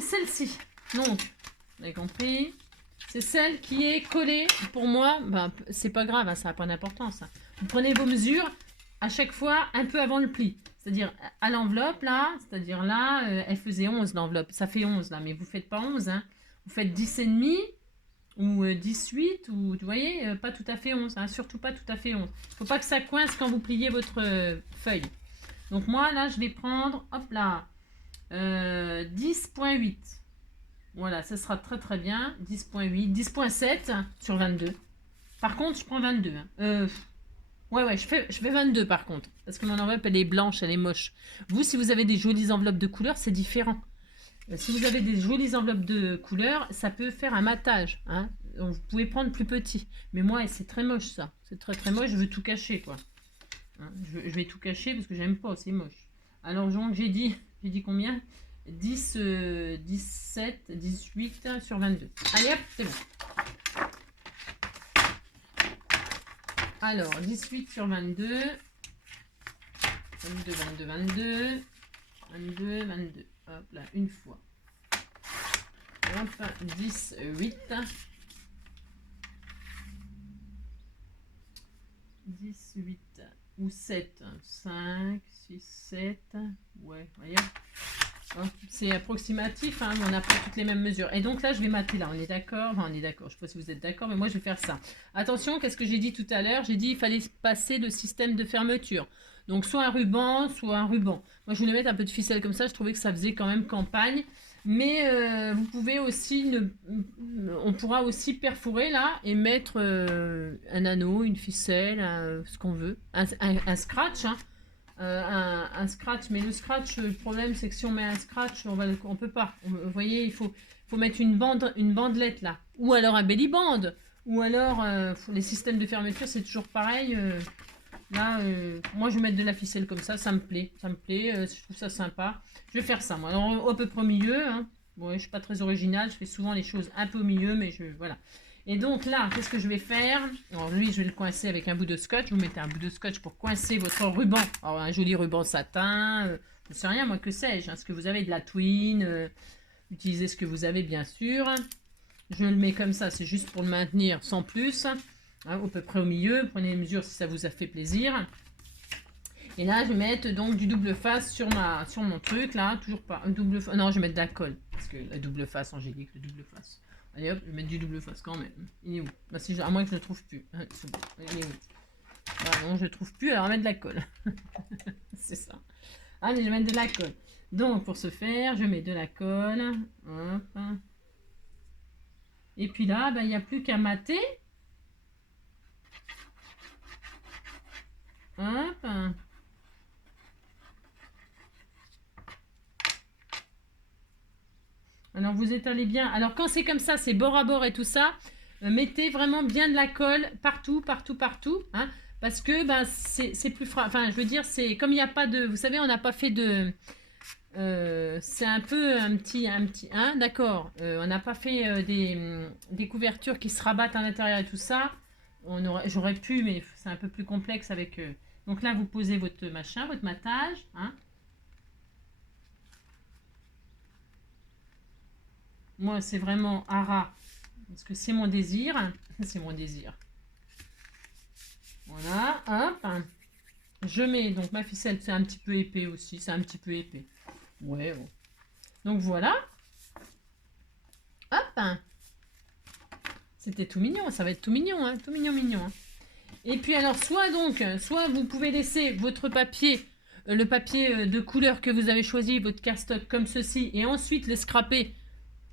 celle-ci. Donc, vous avez compris. C'est celle qui est collée. Pour moi, ben, c'est pas grave, hein, ça n'a pas d'importance. Hein. Vous prenez vos mesures à chaque fois un peu avant le pli. C'est-à-dire à l'enveloppe, là. C'est-à-dire là, elle faisait 11 l'enveloppe. Ça fait 11 là, mais vous ne faites pas 11. Hein. Vous faites 10,5 ou 18 ou vous voyez, pas tout à fait 11. Hein, surtout pas tout à fait 11. Il ne faut pas que ça coince quand vous pliez votre feuille. Donc moi, là, je vais prendre, hop là, 10,8. Voilà, ça sera très très bien. 10,8, 10,7 sur 22. Par contre, je prends 22. Ouais, je fais 22 par contre. Parce que mon enveloppe, elle est blanche, elle est moche. Vous, si vous avez des jolies enveloppes de couleur, c'est différent. Si vous avez des jolies enveloppes de couleur, ça peut faire un matage. Hein. Donc, vous pouvez prendre plus petit. Mais moi, c'est très moche ça. C'est très très moche, je veux tout cacher quoi. Hein, je vais tout cacher parce que j'aime pas, c'est moche. Alors donc j'ai dit combien 10, 17, 18 sur 22. Allez hop, c'est bon. Alors 18 sur 22. 22, 22, 22. 22, 22. Hop là, une fois. Hop, 10, 8. 10, 8 ou 7. 5, 6, 7. Ouais, voyez. C'est approximatif, hein, mais on n'a pas toutes les mêmes mesures. Et donc là, je vais mater là, on est d'accord? Enfin, on est d'accord, je ne sais pas si vous êtes d'accord, mais moi, je vais faire ça. Attention, qu'est-ce que j'ai dit tout à l'heure? J'ai dit qu'il fallait passer le système de fermeture. Donc, soit un ruban, soit un ruban. Moi, je voulais mettre un peu de ficelle comme ça, je trouvais que ça faisait quand même campagne. Mais vous pouvez aussi, on pourra aussi perforer là et mettre un anneau, une ficelle, ce qu'on veut. Un scratch, hein. Un scratch, mais le scratch, le problème c'est que si on met un scratch, on peut pas. Vous voyez, il faut mettre une bandelette là, ou alors un belly band, ou alors les systèmes de fermeture, c'est toujours pareil. Là, moi je vais mettre de la ficelle comme ça me plaît, je trouve ça sympa. Je vais faire ça, moi. Alors, à peu près au milieu, hein. Bon, je suis pas très originale, je fais souvent les choses un peu au milieu, mais voilà. Et donc là, qu'est-ce que je vais faire? Alors lui, je vais le coincer avec un bout de scotch. Vous mettez un bout de scotch pour coincer votre ruban. Alors un joli ruban satin, je ne sais rien, moi que sais-je. Hein, ce que vous avez de la twine, utilisez ce que vous avez bien sûr. Je le mets comme ça, c'est juste pour le maintenir sans plus. Hein, à peu près au milieu, prenez les mesures si ça vous a fait plaisir. Et là, je vais mettre donc du double face sur mon truc, là, toujours pas. Non, je vais mettre de la colle. Parce que la double face, Angélique, le double face. Allez hop, je vais mettre du double face quand même. Il est où? Bah, à moins que je ne le trouve plus. C'est bon. Il est où? Ah, non, je ne le trouve plus, alors mettre de la colle. C'est ça. Allez, je vais mettre de la colle. Donc, pour ce faire, je mets de la colle. Hop. Et puis là, il n'y a plus qu'à mater. Hop. Alors, vous étalez bien. Alors, quand c'est comme ça, c'est bord à bord et tout ça, mettez vraiment bien de la colle partout, partout, partout. Hein, parce que c'est plus frais. Enfin, je veux dire, c'est comme il n'y a pas de... Vous savez, on n'a pas fait de... c'est un peu un petit hein, d'accord. On n'a pas fait des couvertures qui se rabattent à l'intérieur et tout ça. J'aurais pu, mais c'est un peu plus complexe avec... Donc là, vous posez votre machin, votre matage. Hein. Moi, c'est vraiment à ras. Parce que c'est mon désir. C'est mon désir. Voilà, hop. Je mets donc ma ficelle, c'est un petit peu épais aussi. C'est un petit peu épais. Ouais, bon. Donc voilà. Hop. C'était tout mignon. Ça va être tout mignon, hein. Tout mignon, mignon. Hein. Et puis alors, soit vous pouvez laisser votre papier, le papier de couleur que vous avez choisi, votre cardstock comme ceci, et ensuite le scraper.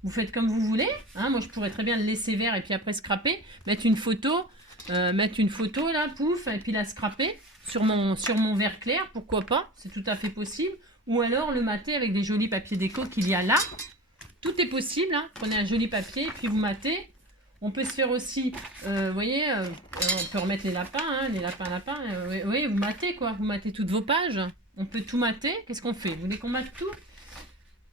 Vous faites comme vous voulez. Hein. Moi, je pourrais très bien le laisser vert et puis après scraper, mettre une photo. mettre une photo là, pouf, et puis la scraper sur mon verre clair, pourquoi pas, c'est tout à fait possible. Ou alors le mater avec des jolis papiers déco qu'il y a là. Tout est possible, hein. Prenez un joli papier, puis vous matez. On peut se faire aussi, vous voyez, on peut remettre les lapins, hein, les lapins, oui, vous matez quoi, vous matez toutes vos pages. On peut tout mater. Qu'est-ce qu'on fait? Vous voulez qu'on mate tout?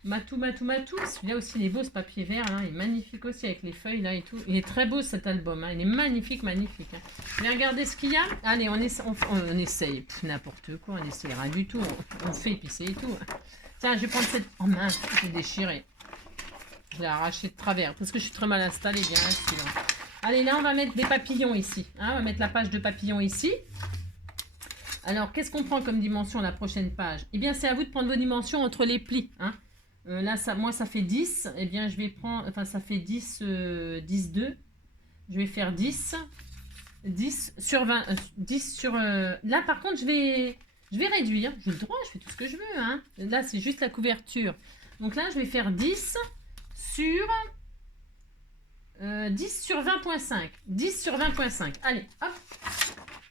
Matou. Celui-là aussi, il est beau ce papier vert, là. Il est magnifique aussi avec les feuilles là et tout. Il est très beau cet album, hein. Il est magnifique. Hein. Je vais regarder ce qu'il y a. Allez, on essaye. N'importe quoi, on essaye rien du tout. On fait et puis c'est tout. Tiens, je vais prendre cette... Oh mince, je l'ai déchiré. Je l'ai arraché de travers parce que je suis très mal installée, bien sûr. Allez, là, on va mettre des papillons ici. Hein. On va mettre la page de papillons ici. Alors, qu'est-ce qu'on prend comme dimension la prochaine page? Eh bien, c'est à vous de prendre vos dimensions entre les plis. Hein. Là, moi, ça fait 10. Eh bien, je vais prendre... Enfin, ça fait 10, 10, 2. Je vais faire 10. 10 sur 20. 10 sur... Là, par contre, je vais réduire. J'ai le droit, je fais tout ce que je veux. Hein. Là, c'est juste la couverture. Donc là, je vais faire 10 sur... 10 sur 20.5. 10 sur 20.5. Allez, hop.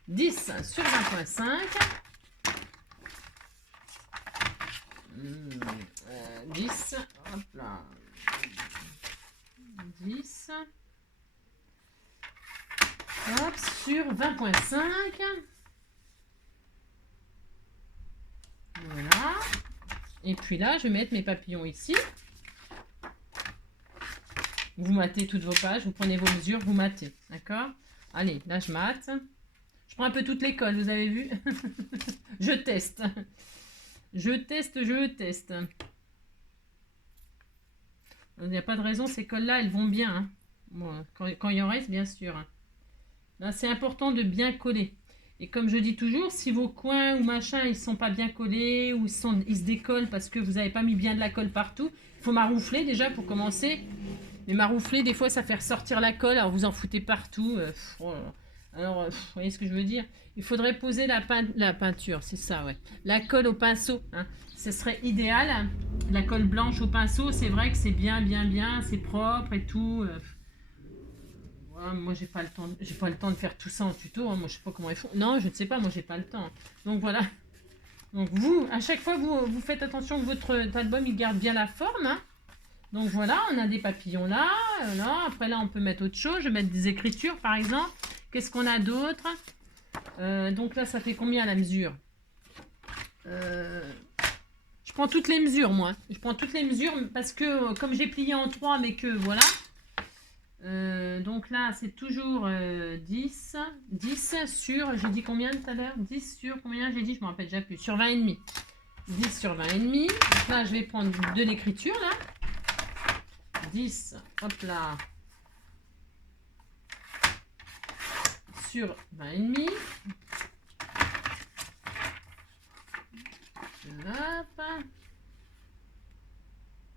10 sur 20.5. 10. Hop là. 10. Hop, sur 20.5. Voilà. Et puis là, je vais mettre mes papillons ici. Vous matez toutes vos pages, vous prenez vos mesures, vous matez. D'accord? Allez, là, je mate. Je prends un peu toute l'école, vous avez vu? Je teste. Je teste. Il n'y a pas de raison, ces cols-là, elles vont bien. Hein. Bon, quand il en reste, bien sûr. Là, c'est important de bien coller. Et comme je dis toujours, si vos coins ou machin, ils ne sont pas bien collés ou ils se décollent parce que vous n'avez pas mis bien de la colle partout, il faut maroufler déjà pour commencer. Mais maroufler, des fois, ça fait ressortir la colle. Alors, vous en foutez partout. Alors, vous voyez ce que je veux dire? Il faudrait poser la peinture, c'est ça, ouais. La colle au pinceau, hein. Ce serait idéal. Hein. La colle blanche au pinceau, c'est vrai que c'est bien, c'est propre et tout. Ouais, moi, j'ai pas le temps de faire tout ça en tuto. Hein. Moi, je sais pas comment ils font. Non, je ne sais pas, moi, j'ai pas le temps. Donc, voilà. Donc, vous, à chaque fois, vous faites attention que votre album, il garde bien la forme, hein. Donc voilà, on a des papillons là, là. Après là, on peut mettre autre chose. Je vais mettre des écritures, par exemple. Qu'est-ce qu'on a d'autre? Donc là, ça fait combien la mesure? Je prends toutes les mesures, moi. Je prends toutes les mesures parce que comme j'ai plié en 3, mais que voilà. Donc là, c'est toujours 10. 10 sur, j'ai dit combien tout à l'heure? 10 sur combien j'ai dit? Je me rappelle déjà plus. Sur 20,5. 10 sur 20,5. Donc là, je vais prendre de l'écriture, là. 10, hop là, sur 20,5. Hop.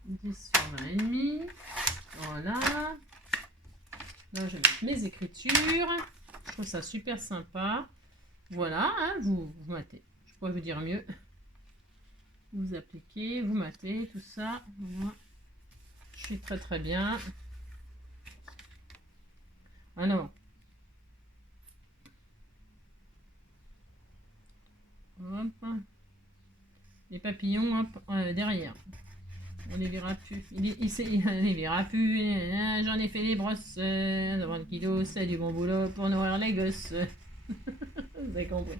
10 sur 20,5. Voilà. Là, je vais mettre mes écritures. Je trouve ça super sympa. Voilà, hein, vous matez. Je pourrais vous dire mieux. Vous appliquez, vous matez, tout ça. Voilà. Je suis très bien. Alors, hop, les papillons, hop, derrière. On les verra plus. On les verra plus. J'en ai fait les brosses. 20 kilos, c'est du bon boulot pour nourrir les gosses. Vous avez compris.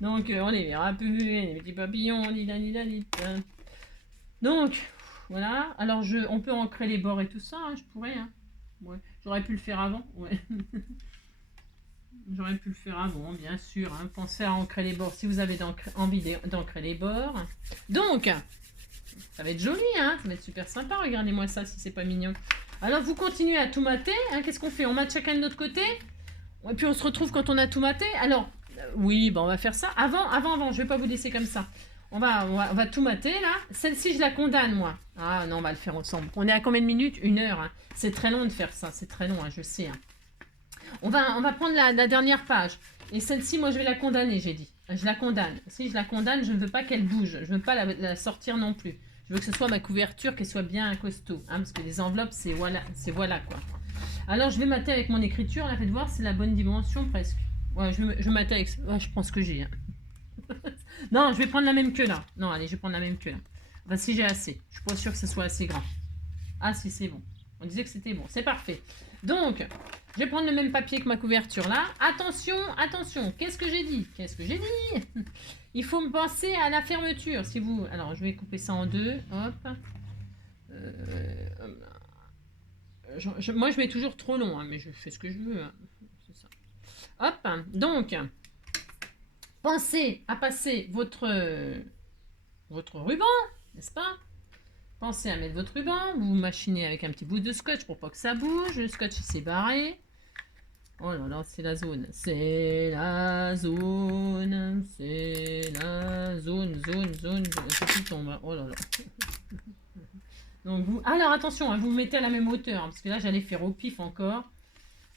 Donc, on les verra plus. Les petits papillons, donc, voilà. Alors, on peut ancrer les bords et tout ça. Hein, je pourrais. Hein. Ouais. J'aurais pu le faire avant. Ouais. J'aurais pu le faire avant, bien sûr. Hein. Pensez à ancrer les bords si vous avez envie d'ancrer les bords. Donc, ça va être joli. Hein. Ça va être super sympa. Regardez-moi ça si c'est pas mignon. Alors, vous continuez à tout mater. Hein. Qu'est-ce qu'on fait? On mate chacun de notre côté. Et puis, on se retrouve quand on a tout maté. Alors, oui, on va faire ça. Avant. Je vais pas vous laisser comme ça. On va tout mater là. Celle-ci, je la condamne moi. Ah non, on va le faire ensemble. On est à combien de minutes? 1 heure. Hein. C'est très long de faire ça. C'est très long, hein, je sais. Hein. On va prendre la dernière page. Et celle-ci, moi, je vais la condamner, j'ai dit. Je la condamne. Si je la condamne, je ne veux pas qu'elle bouge. Je ne veux pas la sortir non plus. Je veux que ce soit ma couverture, qu'elle soit bien costaud. Hein, parce que les enveloppes, c'est voilà quoi. Alors, je vais mater avec mon écriture. Là, faites voir, c'est la bonne dimension presque. Ouais, je vais mater avec... Ouais, je pense que j'ai. Hein. Non, je vais prendre la même que là. Non, allez, je vais prendre la même que là. Enfin, si j'ai assez. Je suis pas sûre que ce soit assez grand. Ah, si, c'est bon. On disait que c'était bon. C'est parfait. Donc, je vais prendre le même papier que ma couverture là. Attention, attention. Qu'est-ce que j'ai dit? Qu'est-ce que j'ai dit? Il faut me penser à la fermeture. Si vous... Alors, je vais couper ça en deux. Hop. Moi, je mets toujours trop long, hein, mais je fais ce que je veux. Hein. C'est ça. Hop. Donc, pensez à passer votre ruban, n'est-ce pas? Pensez à mettre votre ruban. Vous machinez avec un petit bout de scotch pour pas que ça bouge. Le scotch, il s'est barré. Oh là là, c'est la zone. C'est la zone. C'est la zone. Zone. Tout tombe. Oh là là. Donc vous... Alors attention, hein, vous vous mettez à la même hauteur. Hein, parce que là, j'allais faire au pif encore.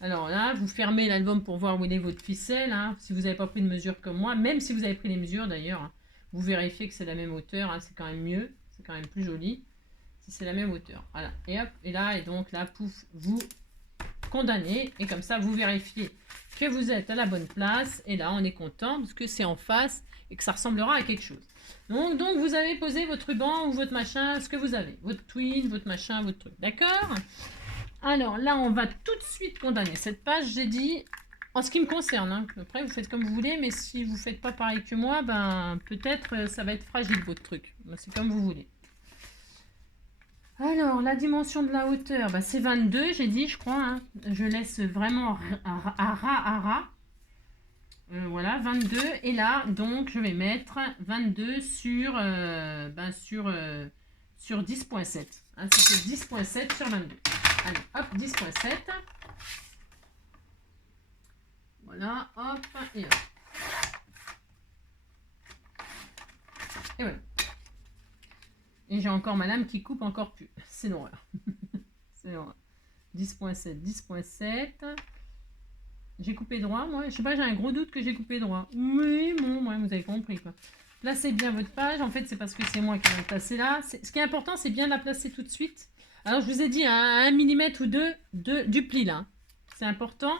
Alors là, vous fermez l'album pour voir où est votre ficelle. Hein, si vous n'avez pas pris de mesure comme moi. Même si vous avez pris les mesures d'ailleurs. Hein, vous vérifiez que c'est la même hauteur. Hein, c'est quand même mieux. C'est quand même plus joli. Si c'est la même hauteur. Voilà. Et hop. Et là, et donc là, pouf, vous... condamné et comme ça vous vérifiez que vous êtes à la bonne place et là on est content parce que c'est en face et que ça ressemblera à quelque chose. Donc vous avez posé votre ruban ou votre machin, ce que vous avez, votre twin, votre machin, votre truc, d'accord? Alors là on va tout de suite condamner cette page, j'ai dit, en ce qui me concerne, hein. Après vous faites comme vous voulez, mais si vous faites pas pareil que moi, ben peut-être ça va être fragile votre truc, c'est comme vous voulez. Alors, la dimension de la hauteur, bah, c'est 22, j'ai dit, je crois. Hein. Je laisse vraiment à ras. Voilà, 22. Et là, donc, je vais mettre 22 sur 10.7. Hein, c'était 10.7 sur 22. Allez, hop, 10.7. Voilà, hop, et hop. Et voilà. Et j'ai encore ma lame qui coupe encore plus. C'est l'horreur. C'est l'horreur. 10.7, 10.7. J'ai coupé droit, moi. Je sais pas, j'ai un gros doute que j'ai coupé droit. Oui, bon, ouais, vous avez compris, quoi. Placez bien votre page. En fait, c'est parce que c'est moi qui vais la placer là. Ce qui est important, c'est bien de la placer tout de suite. Alors, je vous ai dit, à 1 mm ou 2 du pli, là. C'est important.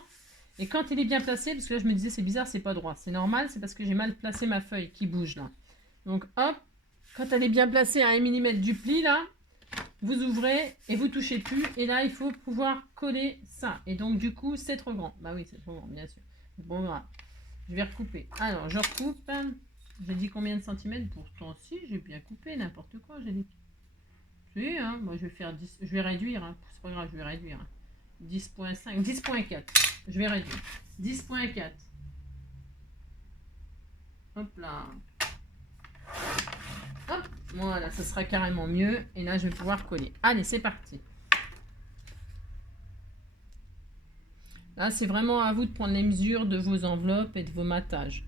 Et quand il est bien placé, parce que là, je me disais, c'est bizarre, c'est pas droit. C'est normal, c'est parce que j'ai mal placé ma feuille qui bouge, là. Donc, hop. Quand elle est bien placée à 1 mm du pli, là, vous ouvrez et vous touchez plus. Et là, il faut pouvoir coller ça. Et donc, du coup, c'est trop grand. Bah oui, c'est trop grand, bien sûr. Bon, voilà. Je vais recouper. Alors, je recoupe. J'ai dit combien de centimètres? Pourtant, si, j'ai bien coupé n'importe quoi. J'ai dit. Si, hein. Moi, je vais faire 10. Je vais réduire. Hein. C'est pas grave, je vais réduire. 10.5. 10.4. Je vais réduire. 10.4. Hop là. Hop, voilà, ça sera carrément mieux. Et là, je vais pouvoir coller. Allez, c'est parti. Là, c'est vraiment à vous de prendre les mesures de vos enveloppes et de vos matages.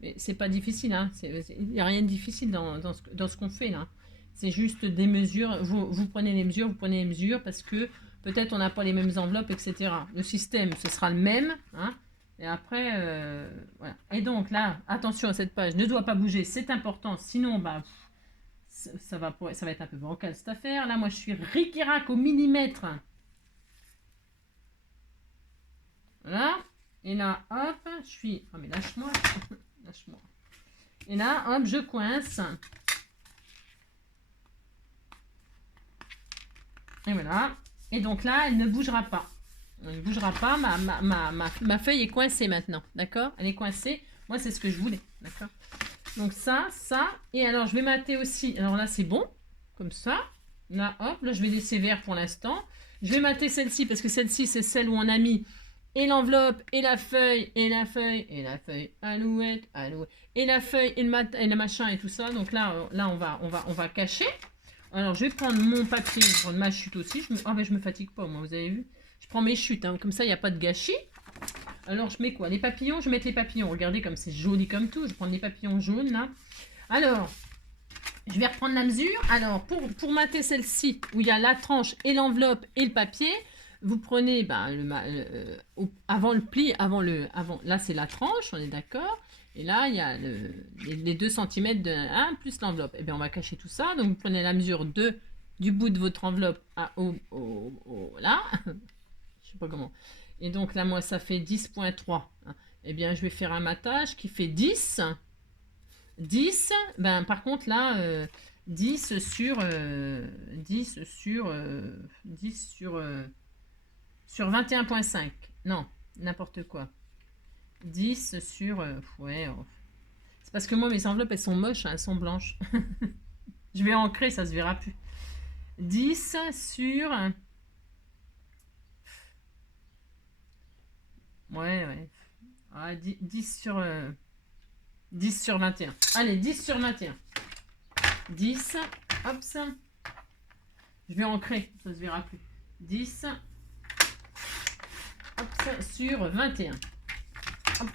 Mais c'est pas difficile, hein. Il n'y a rien de difficile dans ce qu'on fait, là. C'est juste des mesures. Vous prenez les mesures, parce que peut-être on n'a pas les mêmes enveloppes, etc. Le système, ce sera le même, hein. Et après, voilà. Et donc là, attention, cette page ne doit pas bouger, c'est important. Sinon, bah, ça va être un peu bancal cette affaire. Là, moi, je suis ric-rac au millimètre. Voilà. Et là, hop, je suis... Oh, mais lâche-moi. Lâche-moi. Et là, hop, je coince. Et voilà. Et donc là, elle ne bougera pas. Elle ne bougera pas. Ma feuille est coincée maintenant. D'accord? Elle est coincée. Moi, c'est ce que je voulais. D'accord? Donc ça. Et alors, je vais mater aussi. Alors là, c'est bon. Comme ça. Là, hop. Là, je vais laisser vert pour l'instant. Je vais mater celle-ci parce que celle-ci, c'est celle où on a mis et l'enveloppe, et la feuille, alouette, et la feuille, et le machin, et tout ça. Donc là, on va cacher. Alors, je vais prendre mon papier, je vais prendre ma chute aussi. Mais je me fatigue pas, moi, vous avez vu? Je prends mes chutes, hein, comme ça, il n'y a pas de gâchis. Alors, je mets quoi? Les papillons, je vais mettre les papillons. Regardez comme c'est joli comme tout. Je prends les papillons jaunes, là. Alors, je vais reprendre la mesure. Alors, pour mater celle-ci, où il y a la tranche et l'enveloppe et le papier, vous prenez avant le pli, là, c'est la tranche, on est d'accord. Et là, il y a les 2 cm de 1 plus l'enveloppe. Et bien, on va cacher tout ça. Donc, vous prenez la mesure de du bout de votre enveloppe là. Je sais pas comment. Et donc là, moi, ça fait 10,3. Eh bien, je vais faire un matage qui fait 10. 10, ben, par contre, là, 10 sur 21,5. Non, n'importe quoi. 10 sur... ouais, oh. C'est parce que moi, mes enveloppes, elles sont moches, hein, elles sont blanches. Je vais ancrer, ça se verra plus. 10 sur... ouais. Ah, 10 sur... 10 sur 21. Allez, 10 sur 21. 10, hop, ça. Je vais ancrer, ça se verra plus. 10, hop, ça, sur 21. Hop,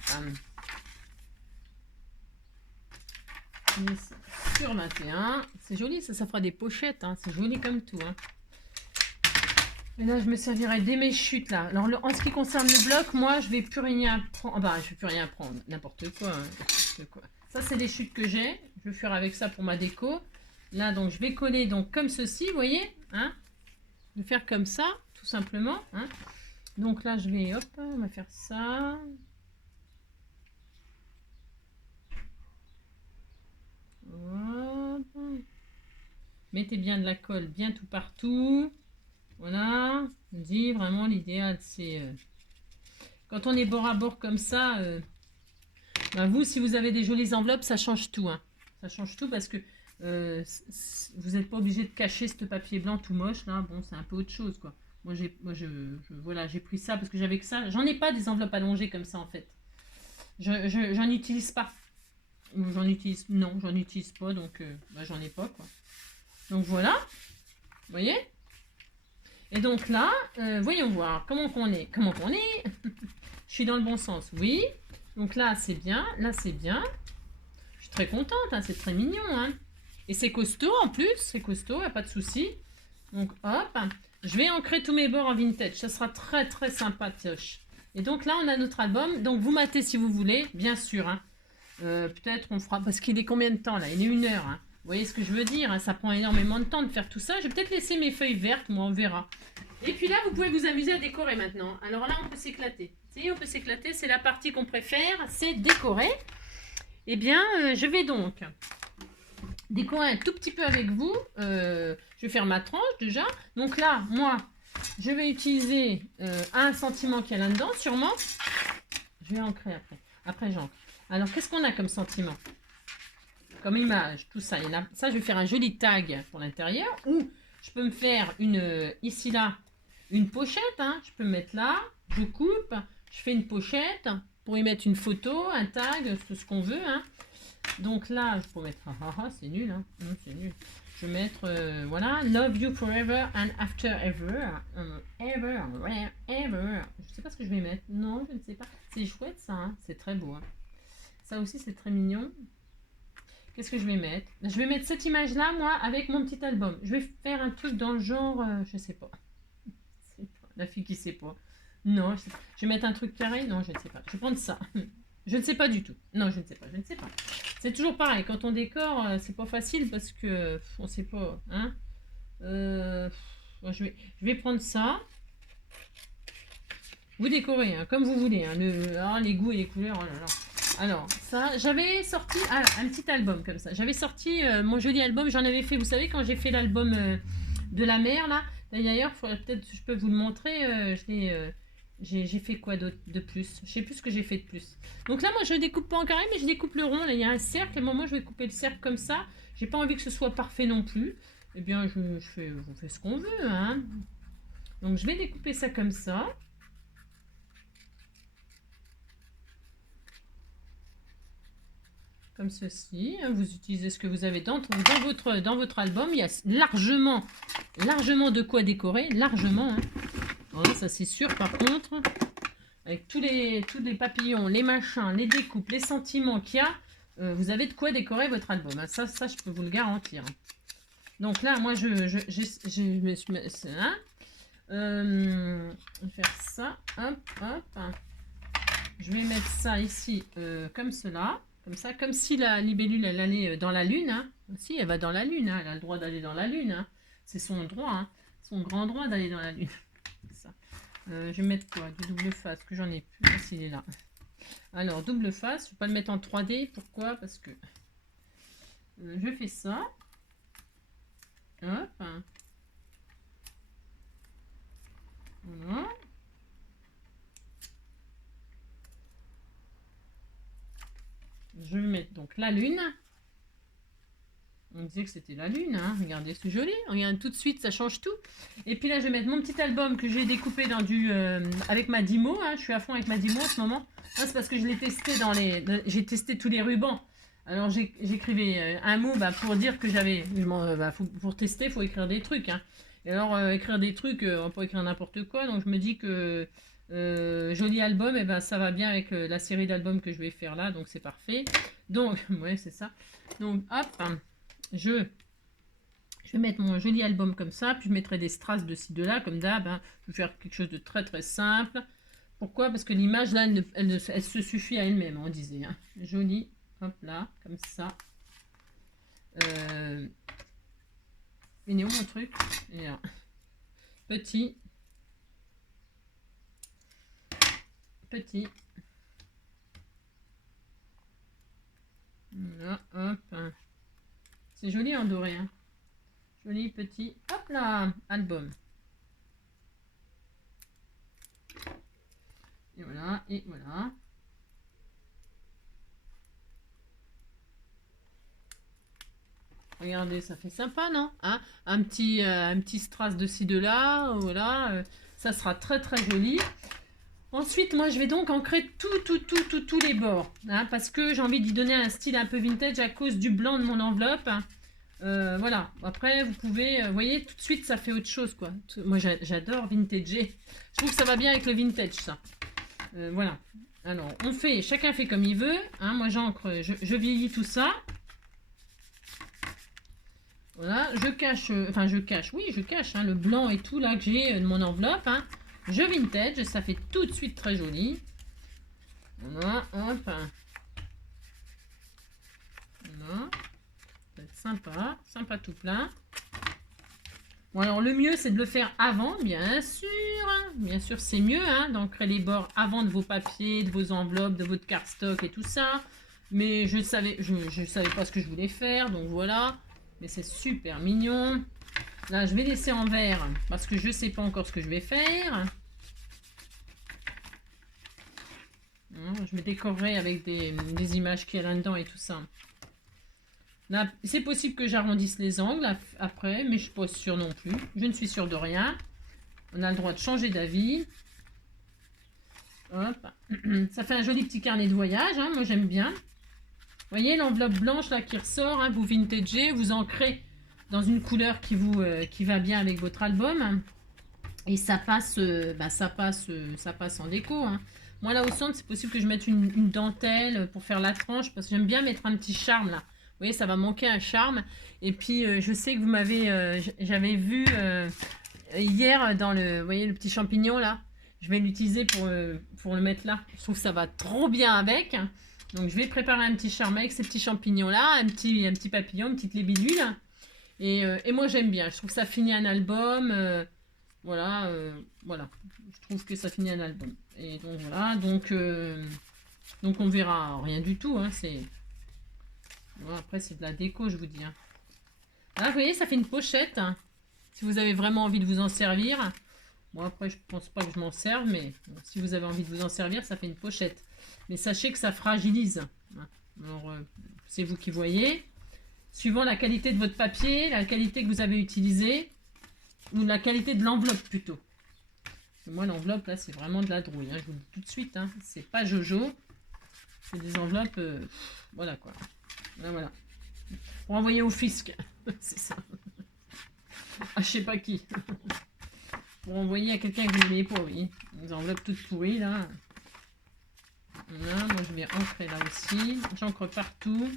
10 sur 21. C'est joli, ça fera des pochettes, hein. C'est joli comme tout, hein. Et là, je me servirai des mes chutes, là. Alors, en ce qui concerne le bloc, moi, je vais plus rien prendre. Ah bah, je vais plus rien prendre. N'importe quoi, hein. N'importe quoi. Ça, c'est des chutes que j'ai. Je vais faire avec ça pour ma déco. Là, donc, je vais coller donc comme ceci, vous voyez, hein. Je vais faire comme ça, tout simplement, hein. Donc là, je vais, hop, on va faire ça. Hop. Mettez bien de la colle, bien tout partout. Voilà, je dis vraiment l'idéal, c'est quand on est bord à bord comme ça, ben vous, si vous avez des jolies enveloppes, ça change tout, hein. Ça change tout parce que vous n'êtes pas obligé de cacher ce papier blanc tout moche, là. Bon, c'est un peu autre chose, quoi. Moi, voilà, j'ai pris ça parce que j'avais que ça. J'en ai pas des enveloppes allongées comme ça, en fait. J'en utilise pas. J'en utilise pas, donc ben, j'en ai pas, quoi. Donc voilà, vous voyez. Et donc là, voyons voir comment qu'on est. Je suis dans le bon sens, oui. Donc là, c'est bien. Là, c'est bien. Je suis très contente, hein, c'est très mignon, hein. Et c'est costaud en plus, c'est costaud, y a pas de souci. Donc hop, je vais ancrer tous mes bords en vintage. Ça sera très très sympatoche. Et donc là, on a notre album. Donc vous matez si vous voulez, bien sûr, hein. Peut-être on fera, parce qu'il est combien de temps là? Il est 1 heure, hein. Vous voyez ce que je veux dire, hein, ça prend énormément de temps de faire tout ça. Je vais peut-être laisser mes feuilles vertes, moi on verra. Et puis là, vous pouvez vous amuser à décorer maintenant. Alors là, on peut s'éclater. Si, on peut s'éclater, c'est la partie qu'on préfère, c'est décorer. Eh bien, je vais donc décorer un tout petit peu avec vous. Je vais faire ma tranche déjà. Donc là, moi, je vais utiliser un sentiment qu'il y a là-dedans, sûrement. Je vais ancrer après. Après, j'ancre. Alors, qu'est-ce qu'on a comme sentiment? Comme image, tout ça. Et là, ça, je vais faire un joli tag pour l'intérieur. Ou je peux me faire ici, là, une pochette. Hein. Je peux me mettre là. Je coupe. Je fais une pochette pour y mettre une photo, un tag, tout ce qu'on veut. Hein. Donc là, je peux mettre... c'est nul. Hein. Non, c'est nul. Je vais mettre, voilà, Love you forever and after ever. Ever. Je ne sais pas ce que je vais mettre. Non, je ne sais pas. C'est chouette, ça. Hein. C'est très beau. Hein. Ça aussi, c'est très mignon. Qu'est-ce que je vais mettre? Je vais mettre cette image-là, moi, avec mon petit album. Je vais faire un truc dans le genre... je sais pas. La fille qui sait pas. Non, je vais mettre un truc carré. Non, je ne sais pas. Je vais prendre ça. Je ne sais pas du tout. Non, je ne sais pas. Je ne sais pas. C'est toujours pareil. Quand on décore, c'est pas facile parce que on sait pas. Hein. Je vais prendre ça. Vous décorez hein, comme vous voulez. Hein. Les goûts et les couleurs. Oh là là. Alors, ça, j'avais sorti un petit album comme ça. J'avais sorti mon joli album. J'en avais fait, vous savez, quand j'ai fait l'album de la mer, là. D'ailleurs, peut-être je peux vous le montrer. J'ai fait quoi de plus? Je sais plus ce que j'ai fait de plus. Donc là, moi, je découpe pas en carré, mais je découpe le rond. Là, il y a un cercle. À un moment, je vais couper le cercle comme ça. J'ai pas envie que ce soit parfait non plus. Eh bien, on fait ce qu'on veut. Hein. Donc, je vais découper ça comme ça. Comme ceci, vous utilisez ce que vous avez dans votre album. Il y a largement de quoi décorer, largement. Hein. Voilà, ça c'est sûr par contre. Avec tous les papillons, les machins, les découpes, les sentiments qu'il y a, vous avez de quoi décorer votre album. Hein. Ça, je peux vous le garantir. Donc là, moi, je vais faire ça. Hop, hop. Je vais mettre ça ici comme cela. Comme ça, comme si la libellule, elle allait dans la lune. Hein. Si, elle va dans la lune. Hein. Elle a le droit d'aller dans la lune. Hein. C'est son droit, hein, son grand droit d'aller dans la lune. Ça. Je vais mettre quoi? Du double face, que j'en ai plus, s'il est là. Alors, double face, je ne vais pas le mettre en 3D. Pourquoi? Parce que je fais ça. Hop. Voilà. Je vais mettre donc la lune. On disait que c'était la lune, hein. Regardez, c'est joli. Regarde, tout de suite, ça change tout. Et puis là, je vais mettre mon petit album que j'ai découpé dans avec ma Dymo. Hein. Je suis à fond avec ma Dymo en ce moment. Ah, c'est parce que je l'ai testé j'ai testé tous les rubans. Alors, j'écrivais un mot pour dire que j'avais... pour tester, il faut écrire des trucs. Hein. Et alors, écrire des trucs, on peut écrire n'importe quoi. Donc, je me dis que joli album, et ça va bien avec la série d'albums que je vais faire là. Donc, c'est parfait. Donc, ouais, c'est ça. Donc, hop, je vais mettre mon joli album comme ça. Puis, je mettrai des strass de ci, de là, comme d'hab. Hein. Je vais faire quelque chose de très, très simple. Pourquoi? Parce que l'image, là, elle se suffit à elle-même, on disait. Hein. Joli. Hop là, comme ça. Il est où mon truc? Et là. Petit. Petit. Là, hop. C'est joli en doré. Hein. Joli petit. Hop là, album. Et voilà, et voilà. Regardez, ça fait sympa, non? Hein, un petit strass de ci, de là, voilà. Ça sera très, très joli. Ensuite, moi, je vais donc ancrer tous les bords. Hein, parce que j'ai envie d'y donner un style un peu vintage à cause du blanc de mon enveloppe. Voilà. Après, vous pouvez... vous voyez, tout de suite, ça fait autre chose, quoi. Moi, j'adore vintager. Je trouve que ça va bien avec le vintage, ça. Voilà. Alors, chacun fait comme il veut. Hein, moi, j'encre, je vieillis tout ça. Voilà, je cache hein, le blanc et tout là que j'ai de mon enveloppe. Hein. Je vintage, ça fait tout de suite très joli. Voilà, hop. Voilà. Ça va être sympa, sympa tout plein. Bon, alors le mieux c'est de le faire avant, bien sûr. Bien sûr, c'est mieux hein, d'ancrer les bords avant de vos papiers, de vos enveloppes, de votre cardstock et tout ça. Mais je savais pas ce que je voulais faire, donc voilà. Mais c'est super mignon. Là, je vais laisser en vert parce que je ne sais pas encore ce que je vais faire. Je me décorerai avec des images qu'il y a là-dedans et tout ça. Là, c'est possible que j'arrondisse les angles après, mais je ne suis pas sûre non plus. Je ne suis sûre de rien. On a le droit de changer d'avis. Hop. Ça fait un joli petit carnet de voyage. Hein. Moi, j'aime bien. Vous voyez l'enveloppe blanche là qui ressort, hein, vous vintagez, vous ancrez dans une couleur qui va bien avec votre album. Et ça passe, ça passe en déco. Hein. Moi là au centre, c'est possible que je mette une dentelle pour faire la tranche parce que j'aime bien mettre un petit charme là. Vous voyez, ça va manquer un charme. Et puis je sais que vous m'avez, j'avais vu hier dans vous voyez le petit champignon là. Je vais l'utiliser pour le mettre là. Je trouve que ça va trop bien avec. Donc je vais préparer un petit charme avec ces petits champignons là, un petit papillon, une petite libellule. Et moi j'aime bien, je trouve que ça finit un album. Voilà. Je trouve que ça finit un album. Et donc voilà, donc on verra rien du tout. Hein, voilà, après c'est de la déco, je vous dis. Hein. Là, vous voyez, ça fait une pochette. Hein, si vous avez vraiment envie de vous en servir. Bon après je pense pas que je m'en serve, mais bon, si vous avez envie de vous en servir, ça fait une pochette. Mais sachez que ça fragilise. Alors, c'est vous qui voyez. Suivant la qualité de votre papier, la qualité que vous avez utilisée, ou la qualité de l'enveloppe plutôt. Moi, l'enveloppe, là, c'est vraiment de la drouille. Hein, je vous le dis tout de suite. Hein, c'est pas Jojo. C'est des enveloppes... voilà, quoi. Voilà. Pour envoyer au fisc. C'est ça. Ah, je sais pas qui. Pour envoyer à quelqu'un que vous n'aimez pas, oui. Des enveloppes toutes pourries, là. Là, moi je vais ancrer là aussi. J'encre partout.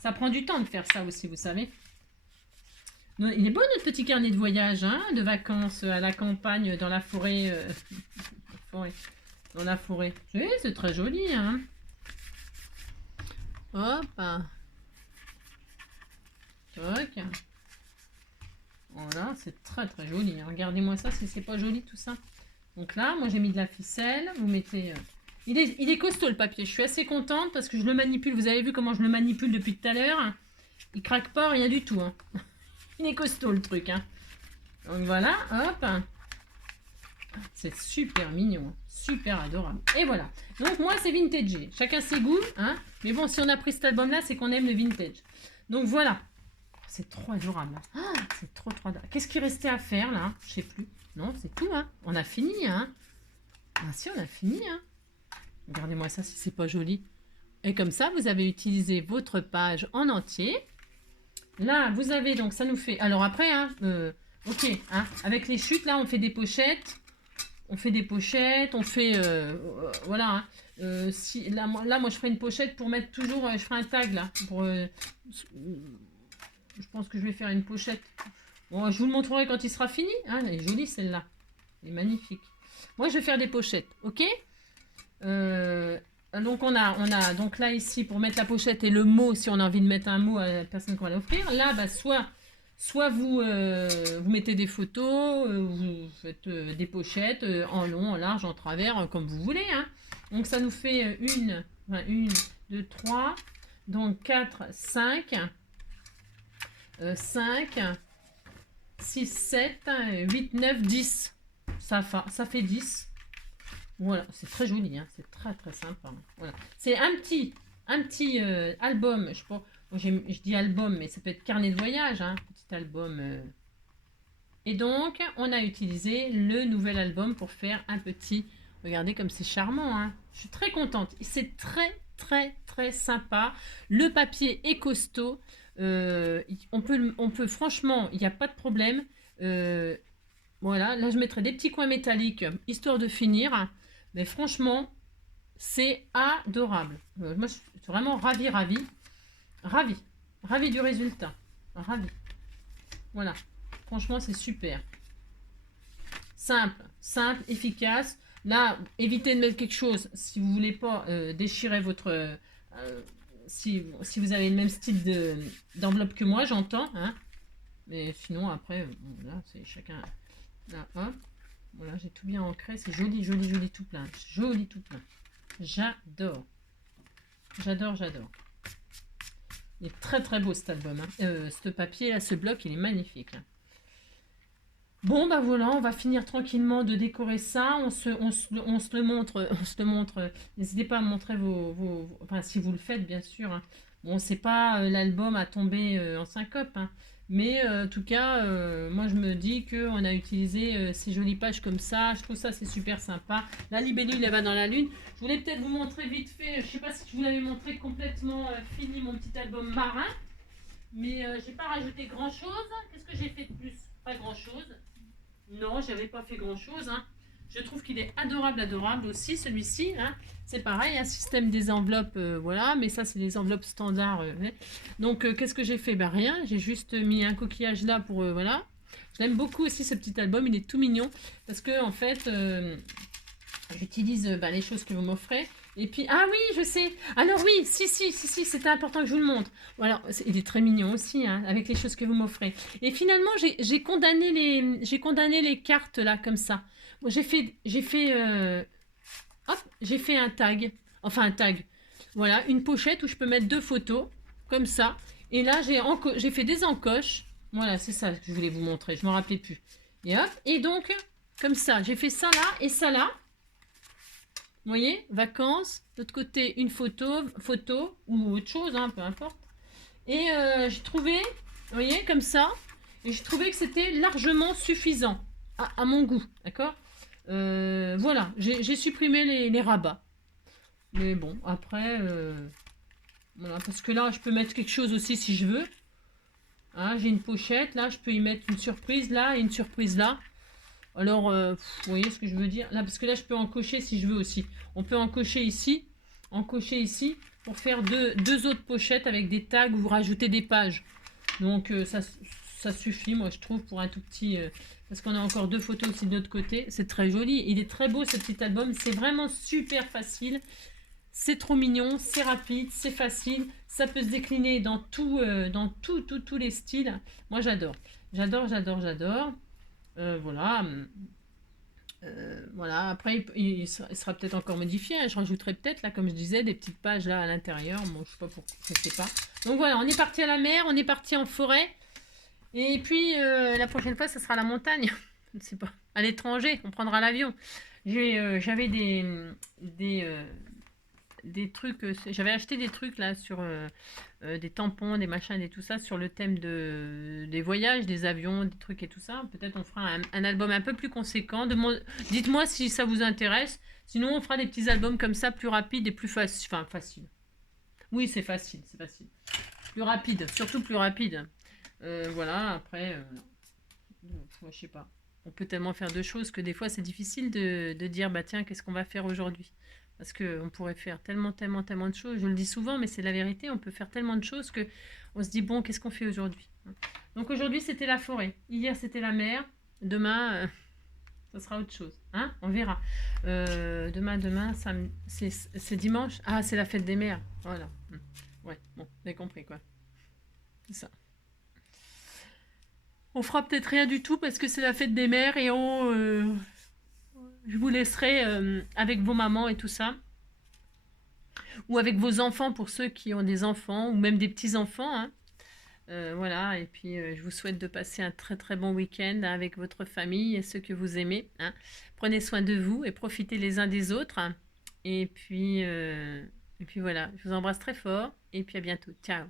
Ça prend du temps de faire ça aussi, vous savez. Il est beau notre petit carnet de voyage, hein, de vacances à la campagne, dans la forêt. Dans la forêt. Oui, c'est très joli, hein. Hop. Toc. Voilà, c'est très très joli. Regardez-moi ça, si c'est pas joli tout ça. Donc là, moi j'ai mis de la ficelle. Vous mettez... Il est costaud le papier. Je suis assez contente parce que je le manipule. Vous avez vu comment je le manipule depuis tout à l'heure. Il craque pas, rien du tout. Hein. Il est costaud le truc. Hein. Donc voilà, hop. C'est super mignon. Super adorable. Et voilà. Donc moi c'est vintage. Chacun ses goûts. Hein. Mais bon, si on a pris cet album là, c'est qu'on aime le vintage. Donc voilà. C'est trop adorable. Ah, c'est trop adorable. Qu'est-ce qu'il restait à faire là? Je sais plus. Non, c'est tout. Hein. On a fini. Hein. Ah si, on a fini. Hein. Regardez-moi ça si c'est pas joli. Et comme ça, vous avez utilisé votre page en entier. Là, vous avez donc, ça nous fait... Alors après, hein, ok, hein, avec les chutes, là, on fait des pochettes. On fait des pochettes, on fait... voilà. Hein. Si, là, moi, je ferai une pochette pour mettre toujours... je ferai un tag, là. Pour, je pense que je vais faire une pochette. Bon, je vous le montrerai quand il sera fini. Hein, elle est jolie, celle-là. Elle est magnifique. Moi, je vais faire des pochettes, ok. Donc on a donc là ici pour mettre la pochette et le mot si on a envie de mettre un mot à la personne qu'on va l'offrir. Là bah, soit vous mettez des photos, vous faites des pochettes en long, en large, en travers, comme vous voulez. Hein. Donc ça nous fait 1, 2, 3, donc 4, 5, 5, 6, 7, 8, 9, 10. Ça fait 10. Voilà, c'est très joli, hein, c'est très très sympa. Hein. Voilà. C'est un petit album, je sais pas, je dis album, mais ça peut être carnet de voyage, hein, petit album. Et donc, on a utilisé le nouvel album pour faire un petit... Regardez comme c'est charmant, hein. Je suis très contente. C'est très très très sympa. Le papier est costaud. On peut franchement, il n'y a pas de problème. Voilà, là je mettrai des petits coins métalliques, histoire de finir. Mais franchement, c'est adorable. Moi, je suis vraiment ravie. Ravie du résultat. Ravie. Voilà. Franchement, c'est super. Simple, efficace. Là, évitez de mettre quelque chose si vous voulez pas déchirer votre... si vous avez le même style d'enveloppe que moi, j'entends. Hein. Mais sinon, après, bon, là, c'est chacun... Là, hop. Voilà, j'ai tout bien ancré. C'est joli tout plein. Joli tout plein. J'adore. J'adore. Il est très très beau cet album. Hein. Ce papier là, ce bloc, il est magnifique. Hein. Bon, bah voilà, on va finir tranquillement de décorer ça. On se le montre. N'hésitez pas à montrer enfin, si vous le faites, bien sûr. Hein. Bon, c'est pas l'album à tomber en syncope. Hein. Mais en tout cas, moi je me dis qu'on a utilisé ces jolies pages comme ça. Je trouve ça c'est super sympa. La libellule elle va dans la lune. Je voulais peut-être vous montrer vite fait. Je sais pas si je vous l'avais montré complètement fini mon petit album marin. Mais j'ai pas rajouté grand chose. Qu'est-ce que j'ai fait de plus? Pas grand chose. Non, j'avais pas fait grand chose. Hein. Je trouve qu'il est adorable aussi celui-ci. Hein. C'est pareil, un système des enveloppes, voilà, mais ça c'est les enveloppes standards. Donc qu'est-ce que j'ai fait? Ben rien, j'ai juste mis un coquillage là pour, voilà. J'aime beaucoup aussi ce petit album, il est tout mignon, parce que en fait, j'utilise les choses que vous m'offrez. Et puis, ah oui, je sais. Alors oui, si, c'était important que je vous le montre. Alors, il est très mignon aussi, hein, avec les choses que vous m'offrez. Et finalement, j'ai condamné les cartes là, comme ça. Bon, j'ai fait un tag. Enfin, un tag. Voilà, une pochette où je peux mettre 2 photos, comme ça. Et là, j'ai fait des encoches. Voilà, c'est ça que je voulais vous montrer. Je ne me rappelais plus. Et hop, et donc, comme ça, j'ai fait ça là et ça là. Vous voyez, vacances, de l'autre côté une photo ou autre chose, hein, peu importe. Et j'ai trouvé, vous voyez, comme ça, et j'ai trouvé que c'était largement suffisant à mon goût, d'accord. Voilà, j'ai supprimé les rabats. Mais bon, après, voilà, parce que là, je peux mettre quelque chose aussi si je veux. Hein, j'ai une pochette, là, je peux y mettre une surprise là et une surprise là. Alors, vous voyez ce que je veux dire? Là, parce que là, je peux encocher si je veux aussi. On peut encocher ici pour faire deux autres pochettes avec des tags ou rajouter des pages. Donc, ça suffit, moi, je trouve, pour un tout petit... parce qu'on a encore 2 photos aussi de l'autre côté. C'est très joli. Il est très beau, ce petit album. C'est vraiment super facile. C'est trop mignon, c'est rapide, c'est facile. Ça peut se décliner dans tous les styles. Moi, j'adore. J'adore, j'adore, j'adore. Voilà. Voilà. Après, il sera peut-être encore modifié, hein. Je rajouterai peut-être, là, comme je disais, des petites pages là à l'intérieur. Bon, je sais pas pourquoi, je sais pas. Donc voilà, on est parti à la mer, on est parti en forêt. Et puis, la prochaine fois, ça sera la montagne. Je ne sais pas. À l'étranger, on prendra l'avion. J'avais des trucs, j'avais acheté des trucs là sur des tampons, des machins et tout ça sur le thème des voyages, des avions, des trucs et tout ça. Peut-être on fera un album un peu plus conséquent. Dites-moi si ça vous intéresse. Sinon, on fera des petits albums comme ça, plus rapides et plus faciles. Enfin, facile. Oui, c'est facile, c'est facile. Plus rapide, surtout plus rapide. Voilà, après, je sais pas. On peut tellement faire de choses que des fois c'est difficile de dire bah tiens, qu'est-ce qu'on va faire aujourd'hui? Parce qu'on pourrait faire tellement, tellement, tellement de choses. Je le dis souvent, mais c'est la vérité. On peut faire tellement de choses que on se dit bon, qu'est-ce qu'on fait aujourd'hui? Donc aujourd'hui c'était la forêt. Hier c'était la mer. Demain, ça sera autre chose. Hein, on verra. Demain, c'est dimanche. Ah, c'est la fête des mères. Voilà. Ouais, bon, vous avez compris quoi. C'est ça. On fera peut-être rien du tout parce que c'est la fête des mères et je vous laisserai avec vos mamans et tout ça. Ou avec vos enfants pour ceux qui ont des enfants ou même des petits-enfants. Hein. Voilà, et puis je vous souhaite de passer un très très bon week-end avec votre famille et ceux que vous aimez. Hein. Prenez soin de vous et profitez les uns des autres. Hein. Et puis voilà, je vous embrasse très fort et puis à bientôt. Ciao.